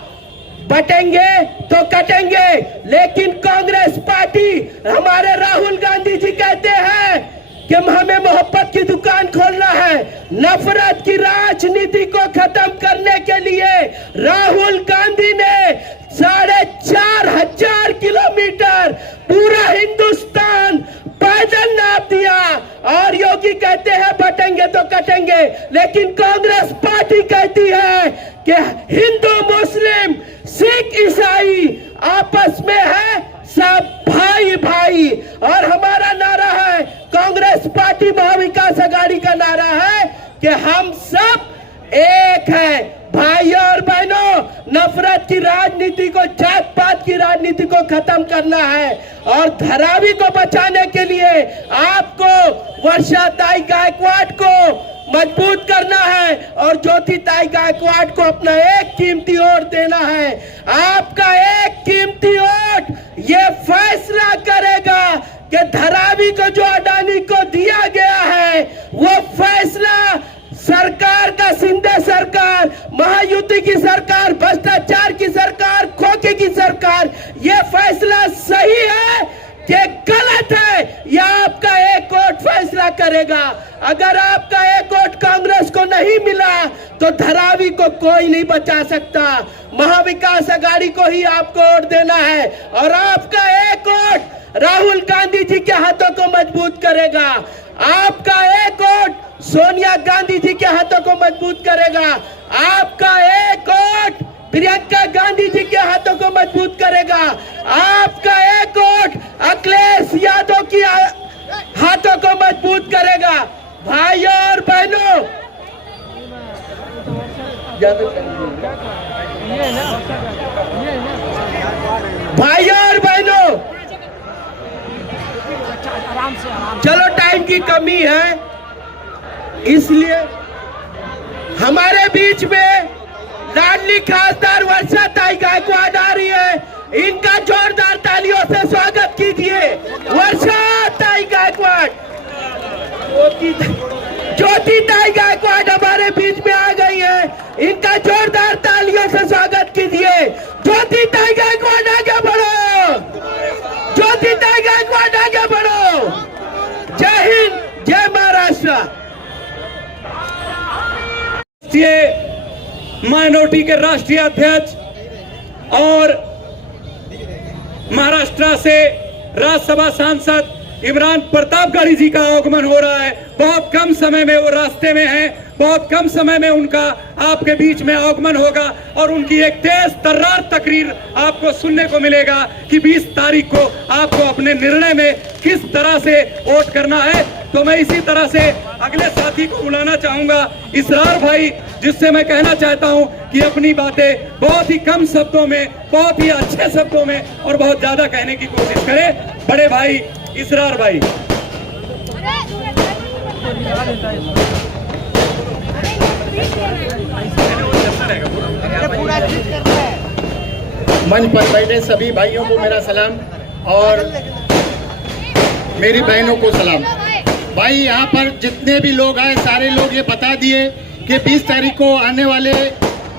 बटेंगे तो कटेंगे। लेकिन कांग्रेस पार्टी, हमारे राहुल गांधी जी कहते हैं कि हमें मोहब्बत की दुकान खोलना है। नफरत की राजनीति को खत्म करने के लिए राहुल गांधी ने 4,500 किलोमीटर पूरा हिंदुस्तान पैदल नाप दिया। और योगी कहते हैं बटेंगे तो कटेंगे, लेकिन कांग्रेस पार्टी कहती है कि हिंदू, मुस्लिम, सिख, ईसाई आप आपस में है सब भाई भाई। और हमारा नारा है, कांग्रेस पार्टी महाविकास आघाड़ी का नारा है कि हम सब एक है। भाइयों और बहनों, नफरत की राजनीति को, जात पात की राजनीति को खत्म करना है और धारावी को बचाने के लिए आपको वर्षा ताई गायकवाड़ को मजबूत करना है और ज्योति ताई गायकवाड़ को अपना एक कीमती वोट देना है। आपका एक कीमती वोट ये फैसला करेगा कि धारावी को जो अडानी को दिया गया है वो फैसला सरकार का, शिंदे सरकार, महायुति की सरकार, भ्रष्टाचार की सरकार, खोखे की सरकार, ये फैसला सही है कि गलत है, यह आपका एक वोट फैसला करेगा। अगर आपका एक वोट कांग्रेस को नहीं मिला तो धारावी को कोई नहीं बचा सकता। महाविकास आघाड़ी को ही आपको वोट देना है और आपका एक वोट राहुल गांधी जी के हाथों को मजबूत करेगा। आपका एक वोट सोनिया गांधी जी के हाथों को मजबूत करेगा। आपका एक वोट प्रियंका गांधी जी के हाथों को मजबूत करेगा। आपका एक वोट अखिलेश यादव की हाथों को मजबूत करेगा। भाइयों और बहनों, भाइयों और बहनों, चलो टाइम की कमी है इसलिए हमारे बीच में लाडली खासदार वर्षा ताई गायकवाड़ आ रही है। इनका जोरदार तालियों से स्वागत कीजिए। वर्षा ताई गायकवाड़, ज्योति ताई गायकवाड़ हमारे बीच में आ गई है। इनका जोरदार तालियों से स्वागत कीजिए। ज्योति ताई गायकवाड़ आगे बढ़ो, ज्योति ताई गायकवाड़ आगे बढ़ो। जय हिंद, जय महाराष्ट्र। माइनॉरिटी के राष्ट्रीय अध्यक्ष और महाराष्ट्र से राज्यसभा सांसद इमरान प्रतापगढ़ी जी का आगमन हो रहा है। बहुत कम समय में वो रास्ते में हैं, बहुत कम समय में उनका आपके बीच में आगमन होगा और उनकी एक तेज तर्रार तकरीर आपको सुनने को मिलेगा कि 20 तारीख को आपको अपने निर्णय में किस तरह से वोट करना है। तो मैं इसी तरह से अगले साथी को बुलाना चाहूंगा, इसरार भाई, जिससे मैं कहना चाहता हूं कि अपनी बातें बहुत ही कम शब्दों में, बहुत ही अच्छे शब्दों में और बहुत ज्यादा कहने की कोशिश करें। बड़े भाई इसरार भाई। मंच पर बैठे सभी भाइयों को मेरा सलाम और मेरी बहनों को सलाम। भाई यहाँ पर जितने भी लोग आए सारे लोग ये बता दिए कि 20 तारीख को आने वाले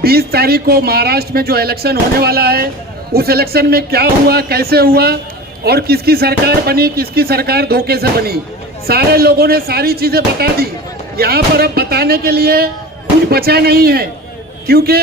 20 तारीख को महाराष्ट्र में जो इलेक्शन होने वाला है उस इलेक्शन में क्या हुआ, कैसे हुआ और किसकी सरकार बनी, किसकी सरकार धोखे से बनी। सारे लोगों ने सारी चीज़ें बता दी। यहाँ पर अब बताने के लिए कुछ बचा नहीं है क्योंकि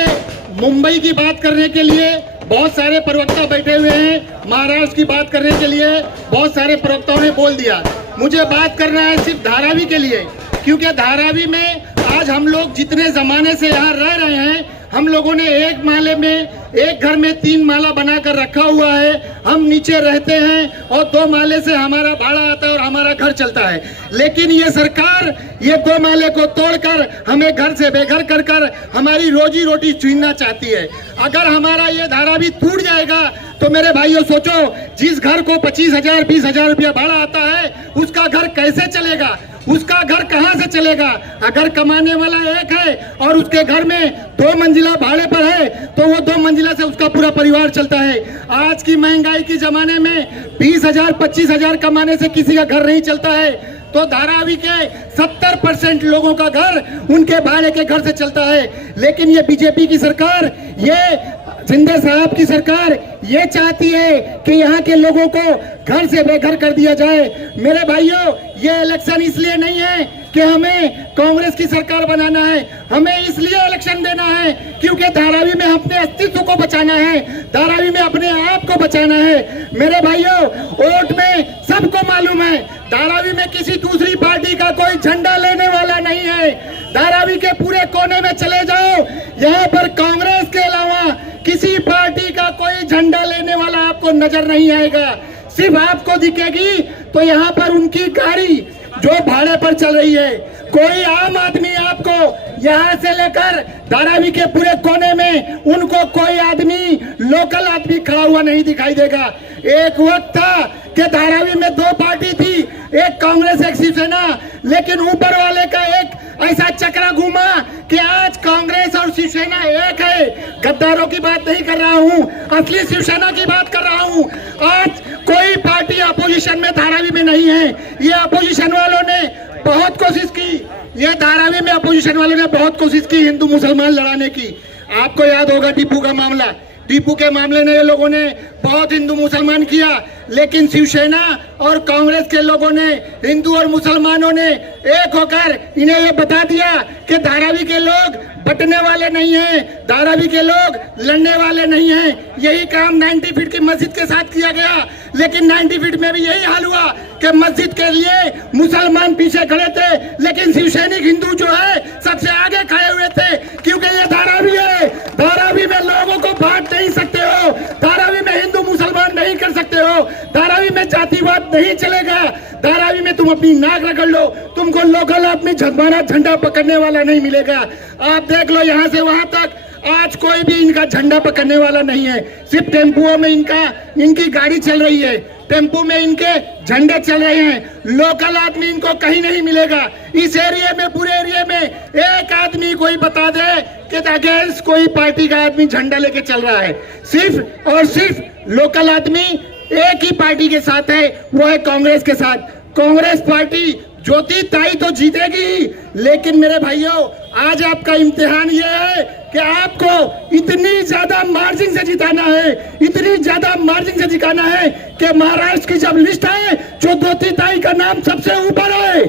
मुंबई की बात करने के लिए बहुत सारे प्रवक्ता बैठे हुए हैं, महाराष्ट्र की बात करने के लिए बहुत सारे प्रवक्ताओं ने बोल दिया। मुझे बात करना है सिर्फ धारावी के लिए क्योंकि धारावी में आज हम लोग जितने ज़माने से यहाँ रह रहे हैं, हम लोगों ने एक माले में, एक घर में 3 माला बनाकर रखा हुआ है। हम नीचे रहते हैं और 2 माले से हमारा भाड़ा आता है और हमारा घर चलता है। लेकिन ये सरकार ये 2 माले को तोड़कर हमें घर से बेघर कर कर हमारी रोजी रोटी छीनना चाहती है। अगर हमारा ये धारावी टूट जाएगा तो मेरे भाइयों सोचो, जिस घर को 25,000 20,000 रुपया भाड़ा आता है उसका घर कैसे चलेगा, उसका घर कहां से चलेगा। अगर कमाने वाला एक है और उसके घर में 2 मंजिला भाड़े पर है तो वो 2 मंजिला से उसका पूरा परिवार चलता है। आज की महंगाई के जमाने में 20,000 25,000 कमाने से किसी का घर नहीं चलता है। तो धारावी के 70% लोगों का घर उनके भाड़े के घर से चलता है। लेकिन ये बीजेपी की सरकार, ये शिंदे साहब की सरकार ये चाहती है कि यहाँ के लोगों को घर से बेघर कर दिया जाए। मेरे भाइयों, ये इलेक्शन इसलिए नहीं है कि हमें कांग्रेस की सरकार बनाना है, हमें इसलिए इलेक्शन देना है क्योंकि धारावी में अपने अस्तित्व को बचाना है, धारावी में अपने आप को बचाना है। मेरे भाइयों, वोट में सबको मालूम है धारावी में किसी दूसरी पार्टी का कोई झंडा लेने वाला नहीं है। धारावी के पूरे कोने में चले जाओ, यहाँ पर कांग्रेस के अलावा किसी पार्टी का कोई झंडा लेने वाला आपको नजर नहीं आएगा। सिर्फ आपको दिखेगी तो यहाँ पर उनकी गाड़ी जो भाड़े पर चल रही है। कोई आम आदमी आपको यहाँ से लेकर धारावी के पूरे कोने में उनको कोई आदमी, लोकल आदमी खड़ा हुआ नहीं दिखाई देगा। एक वक्त था कि धारावी में दो पार्टी थी, एक कांग्रेस एक शिवसेना, लेकिन ऊपर वाले का एक ऐसा चक्रा घूमा कि आज कांग्रेस और शिवसेना एक है। गद्दारों की बात नहीं कर रहा हूँ, असली शिवसेना की बात कर रहा हूँ। आज कोई पार्टी अपोजिशन में धारावी में नहीं है। ये अपोजिशन वालों ने बहुत कोशिश की, ये धारावी में अपोजिशन वालों ने बहुत कोशिश की हिंदू मुसलमान लड़ाने की। आपको याद होगा टीपू का मामला, टीपू के मामले में ये लोगों ने बहुत हिंदू मुसलमान किया, लेकिन शिवसेना और कांग्रेस के लोगों ने, हिंदू और मुसलमानों ने एक होकर इन्हें ये बता दिया कि धारावी के लोग बटने वाले नहीं हैं, धारावी के लोग लड़ने वाले नहीं हैं। यही काम 90 फीट की मस्जिद के साथ किया गया, लेकिन 90 फीट में भी यही हाल हुआ कि मस्जिद के लिए मुसलमान पीछे खड़े थे, लेकिन शिवसैनिक हिंदू जो है सबसे आगे खड़े हुए थे, क्योंकि ये धारावी है। धारावी में लोगों को बांट नहीं सकते हो, धारावी में हिंदू मुसलमान नहीं कर सकते हो, धारावी में जातिवाद नहीं चलेगा। धारावी में तुम अपनी नाक रगड़ लो, तुमको लोकल आदमी झकमारा झंडा पकड़ने वाला नहीं मिलेगा। आप देख लो यहाँ से वहां तक आज कोई भी इनका झंडा पकड़ने वाला नहीं है। सिर्फ टेम्पुओं में इनकी गाड़ी चल रही है, टेम्पो में इनके झंडे चल रहे हैं। लोकल आदमी इनको कहीं नहीं मिलेगा। इस एरिया में, पूरे एरिया में एक आदमी कोई बता दे कि अगेंस्ट कोई पार्टी का आदमी झंडा लेके चल रहा है। सिर्फ और सिर्फ लोकल आदमी एक ही पार्टी के साथ है, वो है कांग्रेस के साथ। कांग्रेस पार्टी ज्योति ताई तो जीतेगी, लेकिन मेरे भाइयों आज आपका इम्तिहान ये है कि आपको इतनी ज्यादा मार्जिन से जिताना है, इतनी ज्यादा मार्जिन से जिताना है कि महाराष्ट्र की जब लिस्ट है, जो ज्योति ताई का नाम सबसे ऊपर है।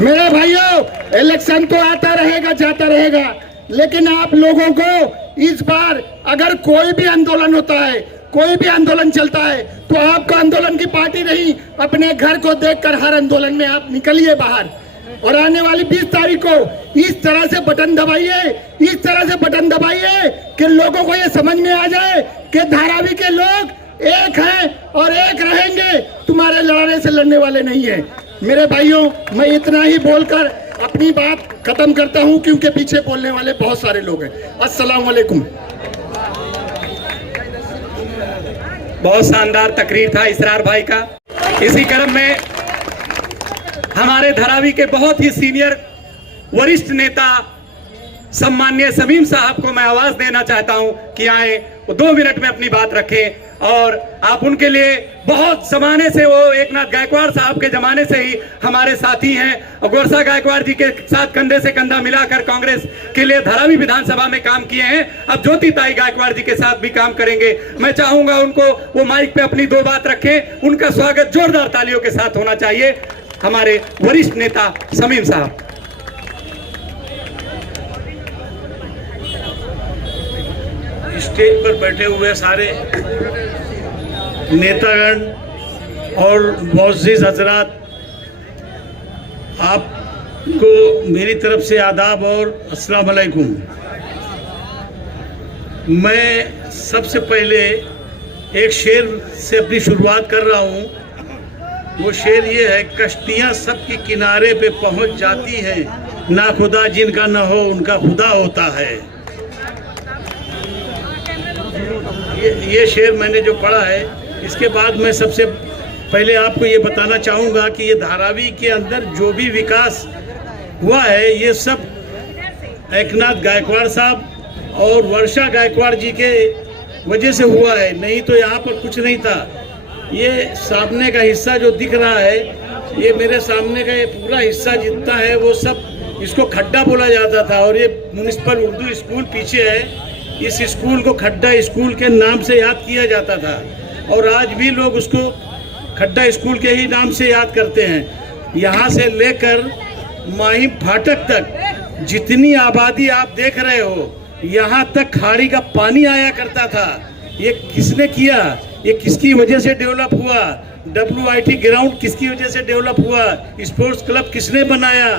मेरे भाइयों, इलेक्शन तो आता रहेगा जाता रहेगा, लेकिन आप लोगों को इस बार अगर कोई भी आंदोलन होता है, कोई भी आंदोलन चलता है, तो आपको आंदोलन की पार्टी नहीं, अपने घर को देखकर हर आंदोलन में आप निकलिए बाहर। और आने वाली 20 तारीख को इस तरह से बटन दबाइए, इस तरह से बटन दबाइए कि लोगों को ये समझ में आ जाए कि धारावी के लोग एक हैं और एक रहेंगे, तुम्हारे लड़ने से लड़ने वाले नहीं है। मेरे भाइयों, मैं इतना ही बोलकर अपनी बात खत्म करता हूं, क्योंकि पीछे बोलने वाले बहुत सारे लोग हैं। अस्सलाम वालेकुम। बहुत शानदार तकरीर था इसरार भाई का। इसी क्रम में हमारे धारावी के बहुत ही सीनियर वरिष्ठ नेता सम्माननीय समीम साहब को मैं आवाज देना चाहता हूं कि आए, वो 2 मिनट में अपनी बात रखें। और आप उनके लिए बहुत जमाने से, वो एकनाथ गायकवाड़ साहब के जमाने से ही हमारे साथी हैं, और गोरसा गायकवाड़ जी के साथ कंधे से कंधा मिलाकर कांग्रेस के लिए धारावी विधानसभा में काम किए हैं। अब ज्योति ताई गायकवाड़ जी के साथ भी काम करेंगे। मैं चाहूंगा उनको वो माइक पे अपनी 2 बात रखें। उनका स्वागत जोरदार तालियों के साथ होना चाहिए। हमारे वरिष्ठ नेता समीम साहब। स्टेज पर बैठे हुए सारे नेतागण और मुअज़्ज़िज़ हज़रात, आपको मेरी तरफ से आदाब और अस्सलाम वालेकुम। मैं सबसे पहले एक शेर से अपनी शुरुआत कर रहा हूँ। वो शेर ये है, कश्तियाँ सबकी किनारे पे पहुँच जाती हैं, ना खुदा जिनका न हो उनका खुदा होता है। ये शेर मैंने जो पढ़ा है, इसके बाद मैं सबसे पहले आपको ये बताना चाहूँगा कि ये धारावी के अंदर जो भी विकास हुआ है, ये सब एकनाथ गायकवाड़ साहब और वर्षा गायकवाड़ जी के वजह से हुआ है, नहीं तो यहाँ पर कुछ नहीं था। ये सामने का हिस्सा जो दिख रहा है, ये मेरे सामने का ये पूरा हिस्सा जितना है वो सब, इसको खड्डा बोला जाता था, और ये म्युनिसिपल उर्दू स्कूल पीछे है। इस स्कूल को खड्डा स्कूल के नाम से याद किया जाता था, और आज भी लोग उसको खड्डा स्कूल के ही नाम से याद करते हैं। यहाँ से लेकर माहिम फाटक तक जितनी आबादी आप देख रहे हो, यहाँ तक खाड़ी का पानी आया करता था। ये किसने किया? ये किसकी वजह से डेवलप हुआ? WIT ग्राउंड किसकी वजह से डेवलप हुआ? स्पोर्ट्स क्लब किसने बनाया?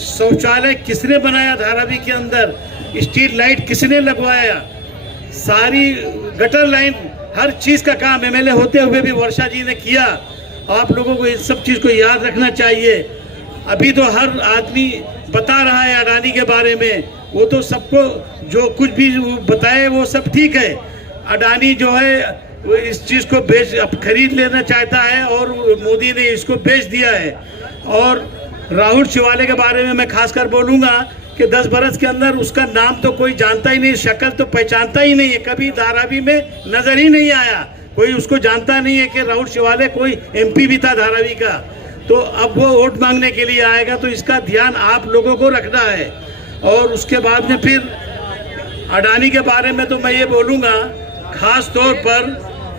शौचालय किसने बनाया धारावी के अंदर? स्ट्रीट लाइट किसने लगवाया? सारी गटर लाइन, हर चीज का काम एमएलए होते हुए भी वर्षा जी ने किया। आप लोगों को इस सब चीज को याद रखना चाहिए। अभी तो हर आदमी बता रहा है अडानी के बारे में, वो तो सबको जो कुछ भी बताए वो सब ठीक है। अडानी जो है वो इस चीज को अब खरीद लेना चाहता है और मोदी ने इसको बेच दिया है। और राहुल शिवाले के बारे में मैं खासकर बोलूंगा कि 10 बरस के अंदर उसका नाम तो कोई जानता ही नहीं, शक्ल तो पहचानता ही नहीं है, कभी धारावी में नजर ही नहीं आया, कोई उसको जानता नहीं है कि राहुल शिवाले कोई एमपी भी था धारावी का। तो अब वो वोट मांगने के लिए आएगा, तो इसका ध्यान आप लोगों को रखना है। और उसके बाद में फिर अडानी के बारे में तो मैं ये बोलूँगा खास तौर पर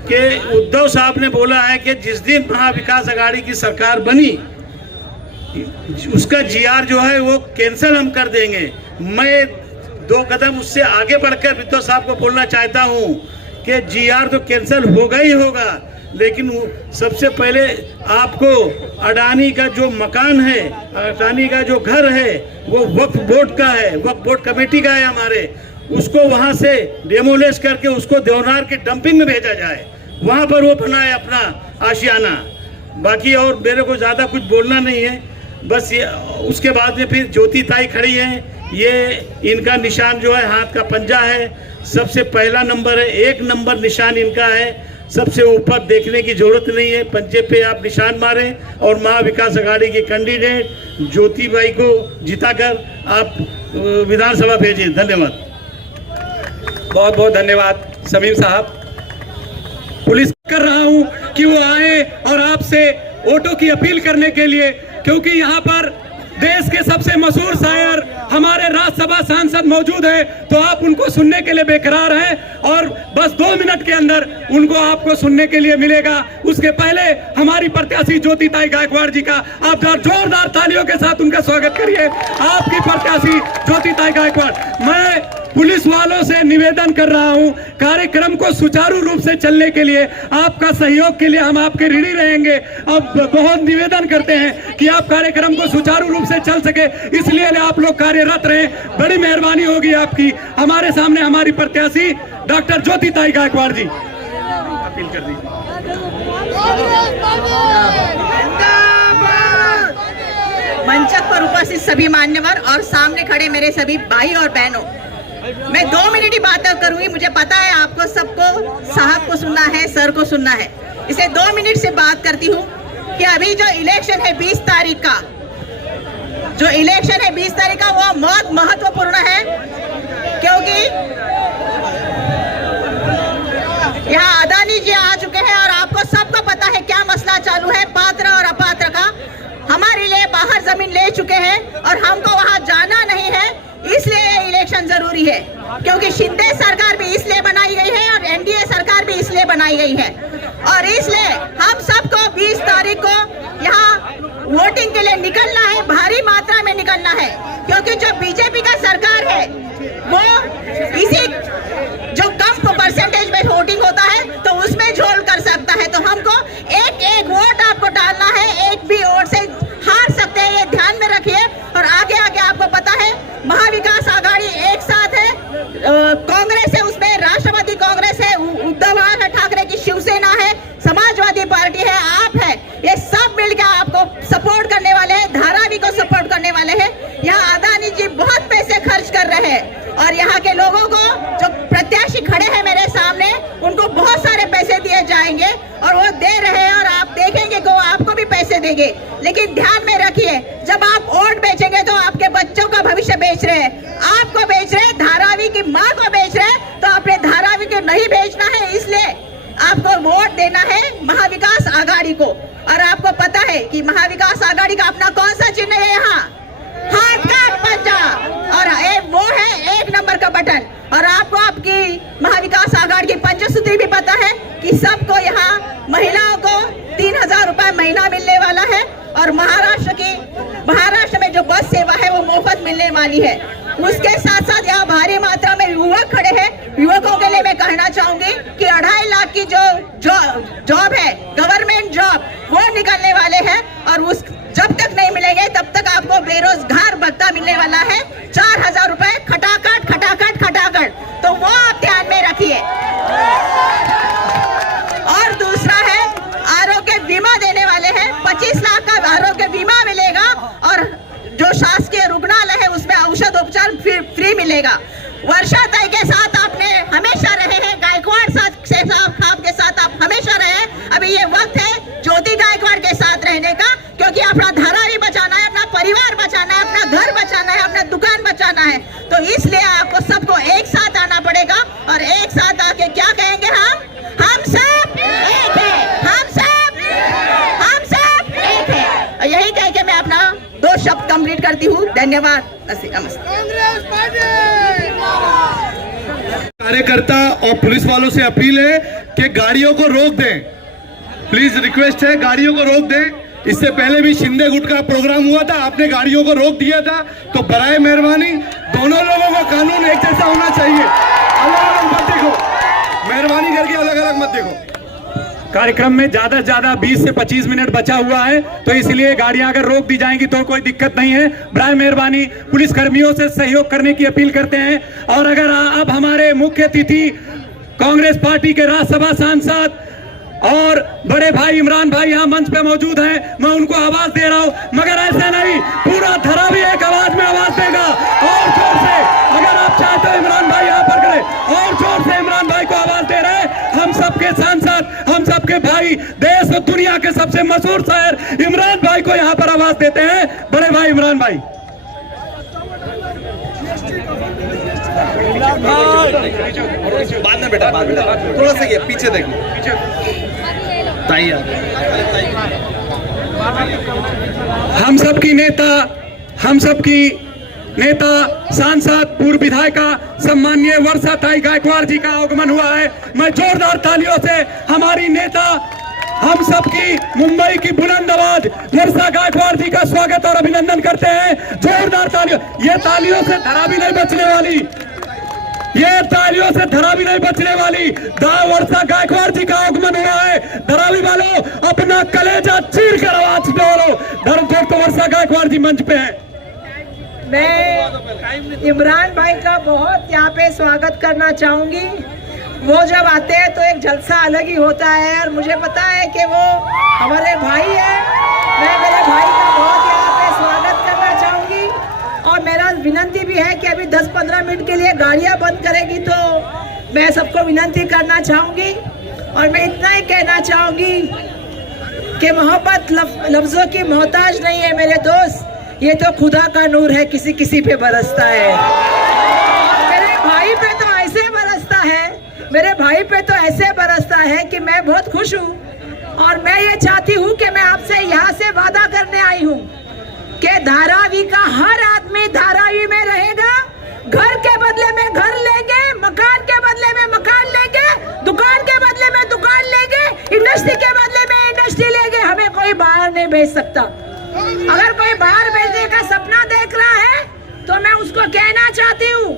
कि उद्धव साहब ने बोला है कि जिस दिन महाविकास आघाड़ी की सरकार बनी उसका जीआर जो है वो कैंसिल हम कर देंगे। मैं 2 कदम उससे आगे बढ़कर उद्धव साहब को बोलना चाहता हूँ कि जीआर तो कैंसिल होगा ही होगा, लेकिन सबसे पहले आपको अडानी का जो मकान है, अडानी का जो घर है वो वक्फ बोर्ड का है, वक्फ बोर्ड कमेटी का है हमारे, उसको वहाँ से डेमोलिश करके उसको देवनार के डंपिंग में भेजा जाए, वहाँ पर वो बनाए अपना आशियाना। बाकी और मेरे को ज़्यादा कुछ बोलना नहीं है, बस ये। उसके बाद में फिर ज्योति ताई खड़ी हैं, ये इनका निशान जो है हाथ का पंजा है, सबसे पहला नंबर है, 1 नंबर निशान इनका है, सबसे ऊपर देखने की जरूरत नहीं है। पंजे पे आप निशान मारें और महाविकास आघाड़ी के कैंडिडेट ज्योति बाई को जिताकर आप विधानसभा भेजें। धन्यवाद। बहुत बहुत धन्यवाद समीम साहब। पुलिस कर रहा हूं कि वो आए और आपसे वोटों की अपील करने के लिए, क्योंकि यहाँ पर देश के सबसे मशहूर शायर हमारे राज्यसभा सांसद मौजूद हैं, तो आप उनको सुनने के लिए बेकरार हैं और बस 2 मिनट के अंदर उनको आपको सुनने के लिए मिलेगा। उसके पहले हमारी प्रत्याशी ज्योति ताई गायकवाड़ जी का आप जोरदार तालियों के साथ उनका स्वागत करिए। आपकी प्रत्याशी ज्योति ताई गायकवाड़। मैं पुलिस वालों से निवेदन कर रहा हूं, कार्यक्रम को सुचारू रूप से चलने के लिए आपका सहयोग के लिए हम आपके ऋणी रहेंगे। अब बहुत निवेदन करते हैं कि आप कार्यक्रम को सुचारू रूप से चल सके, इसलिए आप लोग कार्यरत रहे, बड़ी मेहरबानी होगी आपकी। हमारे सामने हमारी प्रत्याशी डॉक्टर ज्योति ताई गायकवाड़ जी अपील कर दी। मंच पर उपस्थित सभी मान्यवर और सामने खड़े मेरे सभी भाई और बहनों, मैं 2 मिनट ही बात करूंगी। मुझे पता है आपको सबको साहब को सुनना है, सर को सुनना है, इसे 2 मिनट से बात करती हूँ कि अभी जो इलेक्शन है 20 तारीख का, जो इलेक्शन है 20 तारीख का वो बहुत महत्वपूर्ण है, क्योंकि यहाँ अदानी जी आ चुके हैं और आपको सबको पता है क्या मसला चालू है पात्र और अपात्र का। हमारे लिए बाहर जमीन ले चुके हैं और हमको वहाँ जाना नहीं है, इसलिए इलेक्शन जरूरी है। क्योंकि शिंदे सरकार भी इसलिए बनाई गई है और एनडीए सरकार भी इसलिए बनाई गई है, और इसलिए हम सबको 20 तारीख को यहाँ वोटिंग के लिए निकलना है, भारी मात्रा में निकलना है। क्योंकि जो बीजेपी का सरकार है वो इसी जो कम परसेंटेज में वोटिंग होता है तो उसमें झोल कर सकता है। तो हमको एक वोट आपको डालना है, एक भी वोट से हार सकते हैं, ये ध्यान में रखिए। और आगे आगे आपको पता है महाविकास आघाड़ी एक साथ है, कांग्रेस है, उसमें राष्ट्रवादी कांग्रेस है, उद्धव ठाकरे की शिवसेना है, समाजवादी पार्टी है, आप है, ये सब मिलकर आपको सपोर्ट करने वाले हैं, धारावी को सपोर्ट करने वाले हैं। यहाँ अदानी जी बहुत पैसे खर्च कर रहे हैं और यहाँ के लोगों को जो प्रत्याशी खड़े हैं मेरे सामने उनको बहुत सारे पैसे दिए जाएंगे और वो दे रहे हैं और आप देखेंगे कि वो आपको भी पैसे देंगे। लेकिन ध्यान में रखिए, जब आप वोट बेचेंगे तो आपके बच्चों का भविष्य बेच रहे हैं, आपको बेच रहे हैं, धारावी की माँ को बेच रहे हैं, तो अपने धारावी को नहीं बेचना है। इसलिए आपको वोट देना है महाविकास आघाड़ी को। और आपको पता है कि महाविकास आघाड़ी का अपना कौन सा चिन्ह है, यहाँ हाथ का पंजा, और वो है 1 नंबर का बटन। और आपको आपकी महाविकास आघाड़ी की पंचसूत्री भी पता है कि सबको यहाँ महिलाओं को 3000 रुपए महीना मिलने वाला है, और महाराष्ट्र में जो बस सेवा है वो मुफ्त मिलने वाली है। उसके साथ साथ यहाँ भारी मात्रा में युवक खड़े हैं, युवकों के लिए मैं कहना चाहूंगी कि 2.5 लाख की जो जॉब है, गवर्नमेंट जॉब, वो निकलने वाले हैं, और उस जब तक नहीं मिलेंगे तब तक आपको बेरोजगार भत्ता मिलने वाला है, 4000 रुपए खटाखट। तो वो आप ध्यान में रखिए। के रुग्णालय है उसमें औषध उपचार फ्री मिलेगा। वर्षा ताई के साथ आपने हमेशा रहे हैं, गायकवाड़ साहब के साथ आप हमेशा रहे। अभी ये वक्त है ज्योति गायकवाड़ के साथ रहने का, क्योंकि अपना धारावी बचाना है, अपना परिवार बचाना है, अपना घर बचाना है, अपना दुकान बचाना है। तो इसलिए आपको सबको एक साथ आना पड़ेगा और एक साथ आके क्या कहेंगे, हम सब एक है, हम सब एक है। यही कह के मैं अपना 2 शब्द कंप्लीट करती हूँ। धन्यवाद, नमस्ते। कार्यकर्ता और पुलिस वालों से अपील है कि गाड़ियों को रोक दें, प्लीज रिक्वेस्ट है, गाड़ियों को रोक दें। इससे पहले भी शिंदे गुट का प्रोग्राम हुआ था, आपने गाड़ियों को रोक दिया था, तो बराए मेहरबानी दोनों लोगों का कानून एक जैसा होना चाहिए, अलग अलग मत देखो, मेहरबानी करके अलग अलग मत देखो। कार्यक्रम में ज्यादा से ज्यादा 20 से 25 मिनट बचा हुआ है, तो इसलिए गाड़ियां अगर रोक दी जाएंगी तो कोई दिक्कत नहीं है। बराए मेहरबानी पुलिस कर्मियों से सहयोग करने की अपील करते हैं। और अगर अब हमारे मुख्य अतिथि कांग्रेस पार्टी के राज्यसभा सांसद और बड़े भाई इमरान भाई यहाँ मंच पे मौजूद हैं, मैं उनको आवाज दे रहा हूँ, मगर ऐसे नहीं, पूरा धरावी एक आवाज में आवाज देगा और जोर से। अगर आप चाहते हो इमरान भाई यहाँ पर करें, और जोर से इमरान भाई को आवाज दे रहे हैं। हम सबके सांसद, हम सबके भाई, देश और दुनिया के सबसे मशहूर शायर इमरान भाई को यहाँ पर आवाज देते हैं। बड़े भाई इमरान भाई। बाद में बेटा, थोड़ा सा ये पीछे देखो, हम सबकी नेता सांसद पूर्व विधायिका सम्माननीय वर्षा ताई गायकवाड़ जी का आगमन हुआ है। मैं जोरदार तालियों से हमारी नेता, हम सबकी मुंबई की बुलंद आवाज वर्षा गायकवाड़ जी का स्वागत और अभिनंदन करते हैं। जोरदार तालियों, ये तालियों से धरा भी नहीं बचने वाली, ये तालियों से धरा भी नहीं बचने वाली। वर्षा गायकवाड़ जी का आगमन हुआ है। धरावी वालों अपना कलेजा चीर कर आवाज बोलो, धर्मपुर तो वर्षा गायकवाड़ जी मंच पे हैं। मैं इमरान भाई का बहुत यहाँ पे स्वागत करना चाहूंगी। वो जब आते हैं तो एक जलसा अलग ही होता है, और मुझे पता है कि वो हमारे भाई हैं। मैं मेरे भाई का बहुत यहाँ पे स्वागत करना चाहूंगी, और मेरा विनंती भी है कि अभी 10-15 मिनट के लिए गाड़ियाँ बंद करेगी तो मैं सबको विनंती करना चाहूंगी। और मैं इतना ही कहना चाहूंगी कि मोहब्बत लफ्जों की मोहताज नहीं है मेरे दोस्त, ये तो खुदा का नूर है, किसी किसी पे बरसता है। मेरे भाई पे तो ऐसे बरसता है, मेरे भाई पे तो ऐसे बरसता है कि मैं बहुत खुश हूँ। और मैं ये चाहती हूँ कि मैं आपसे यहाँ से वादा करने आई हूँ कि धारावी का हर आदमी धारावी में रहेगा। घर के बदले में घर लेंगे, मकान के बदले में मकान लेंगे, दुकान के बदले में दुकान लेंगे, इंडस्ट्री के बदले में इंडस्ट्री लेंगे। हमें कोई बाहर नहीं भेज सकता। अगर कोई बाहर भेजने का सपना देख रहा है तो मैं उसको कहना चाहती हूँ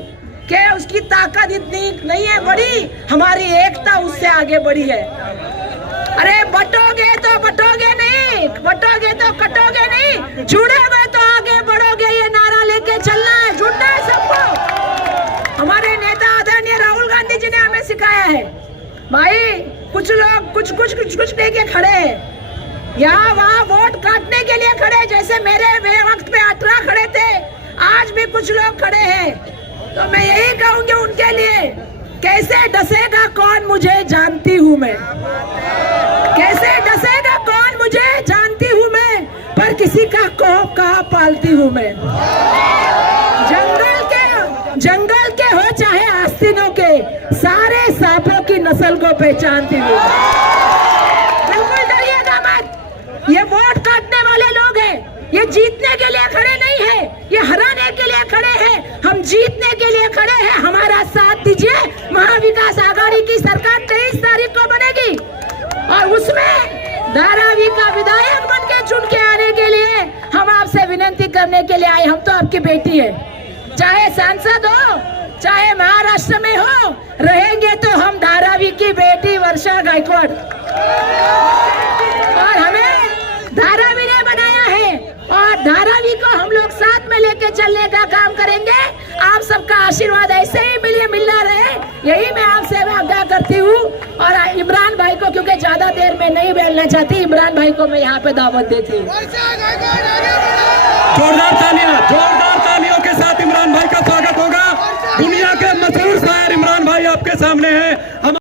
कि उसकी ताकत इतनी नहीं है बड़ी, हमारी एकता उससे आगे बढ़ी है। अरे बटोगे तो बटोगे नहीं, बटोगे तो कटोगे नहीं, जुड़ोगे तो आगे बढ़ोगे, ये नारा लेके चलना है, जुड़ना है सबको। हमारे नेता आदरणीय राहुल गांधी जी ने हमें सिखाया है भाई, कुछ लोग कुछ लेके खड़े हैं, यहाँ वहाँ वोट काटने के लिए खड़े, जैसे मेरे वक्त पे 18 खड़े थे, आज भी कुछ लोग खड़े हैं। तो मैं यही कहूंगी उनके लिए, कैसे डसेगा कौन मुझे जानती हूँ मैं, कैसे डसेगा कौन मुझे जानती हूँ मैं, पर किसी का खौफ कहाँ पालती हूँ मैं। जंगल के हो चाहे आस्तीनों के, सारे सांपों की नस्ल को पहचानती हूँ। बिल्कुल डरिएगा मत, ये वोट काटने वाले लोग हैं, ये जीतने के लिए खड़े नहीं है, ये हराने के लिए खड़े हैं। हम जीतने के लिए खड़े हैं, हमारा साथ दीजिए। महाविकास आघाड़ी की सरकार 23 तारीख को बनेगी और उसमें धारावी का विधायक बन के चुन के आने के लिए हम आपसे विनती करने के लिए आए। हम तो आपकी बेटी है, चाहे सांसद हो चाहे महाराष्ट्र में हो, रहेंगे तो हम धारावी की बेटी वर्षा गायकवाड़, और हमें धारावी ने बनाया है और धारावी को हम लोग साथ में लेके चलने का काम करेंगे। आप सबका आशीर्वाद ऐसे ही मिलना रहे, यही मैं आपसे आग्रह करती हूँ। और इमरान भाई को, क्योंकि ज्यादा देर में नहीं बोलना चाहती, इमरान भाई को मैं यहाँ पे दावत देती हूँ। जोरदार तालियों के साथ इमरान भाई का स्वागत होगा। दुनिया के मशहूर शायर इमरान भाई आपके सामने हैं।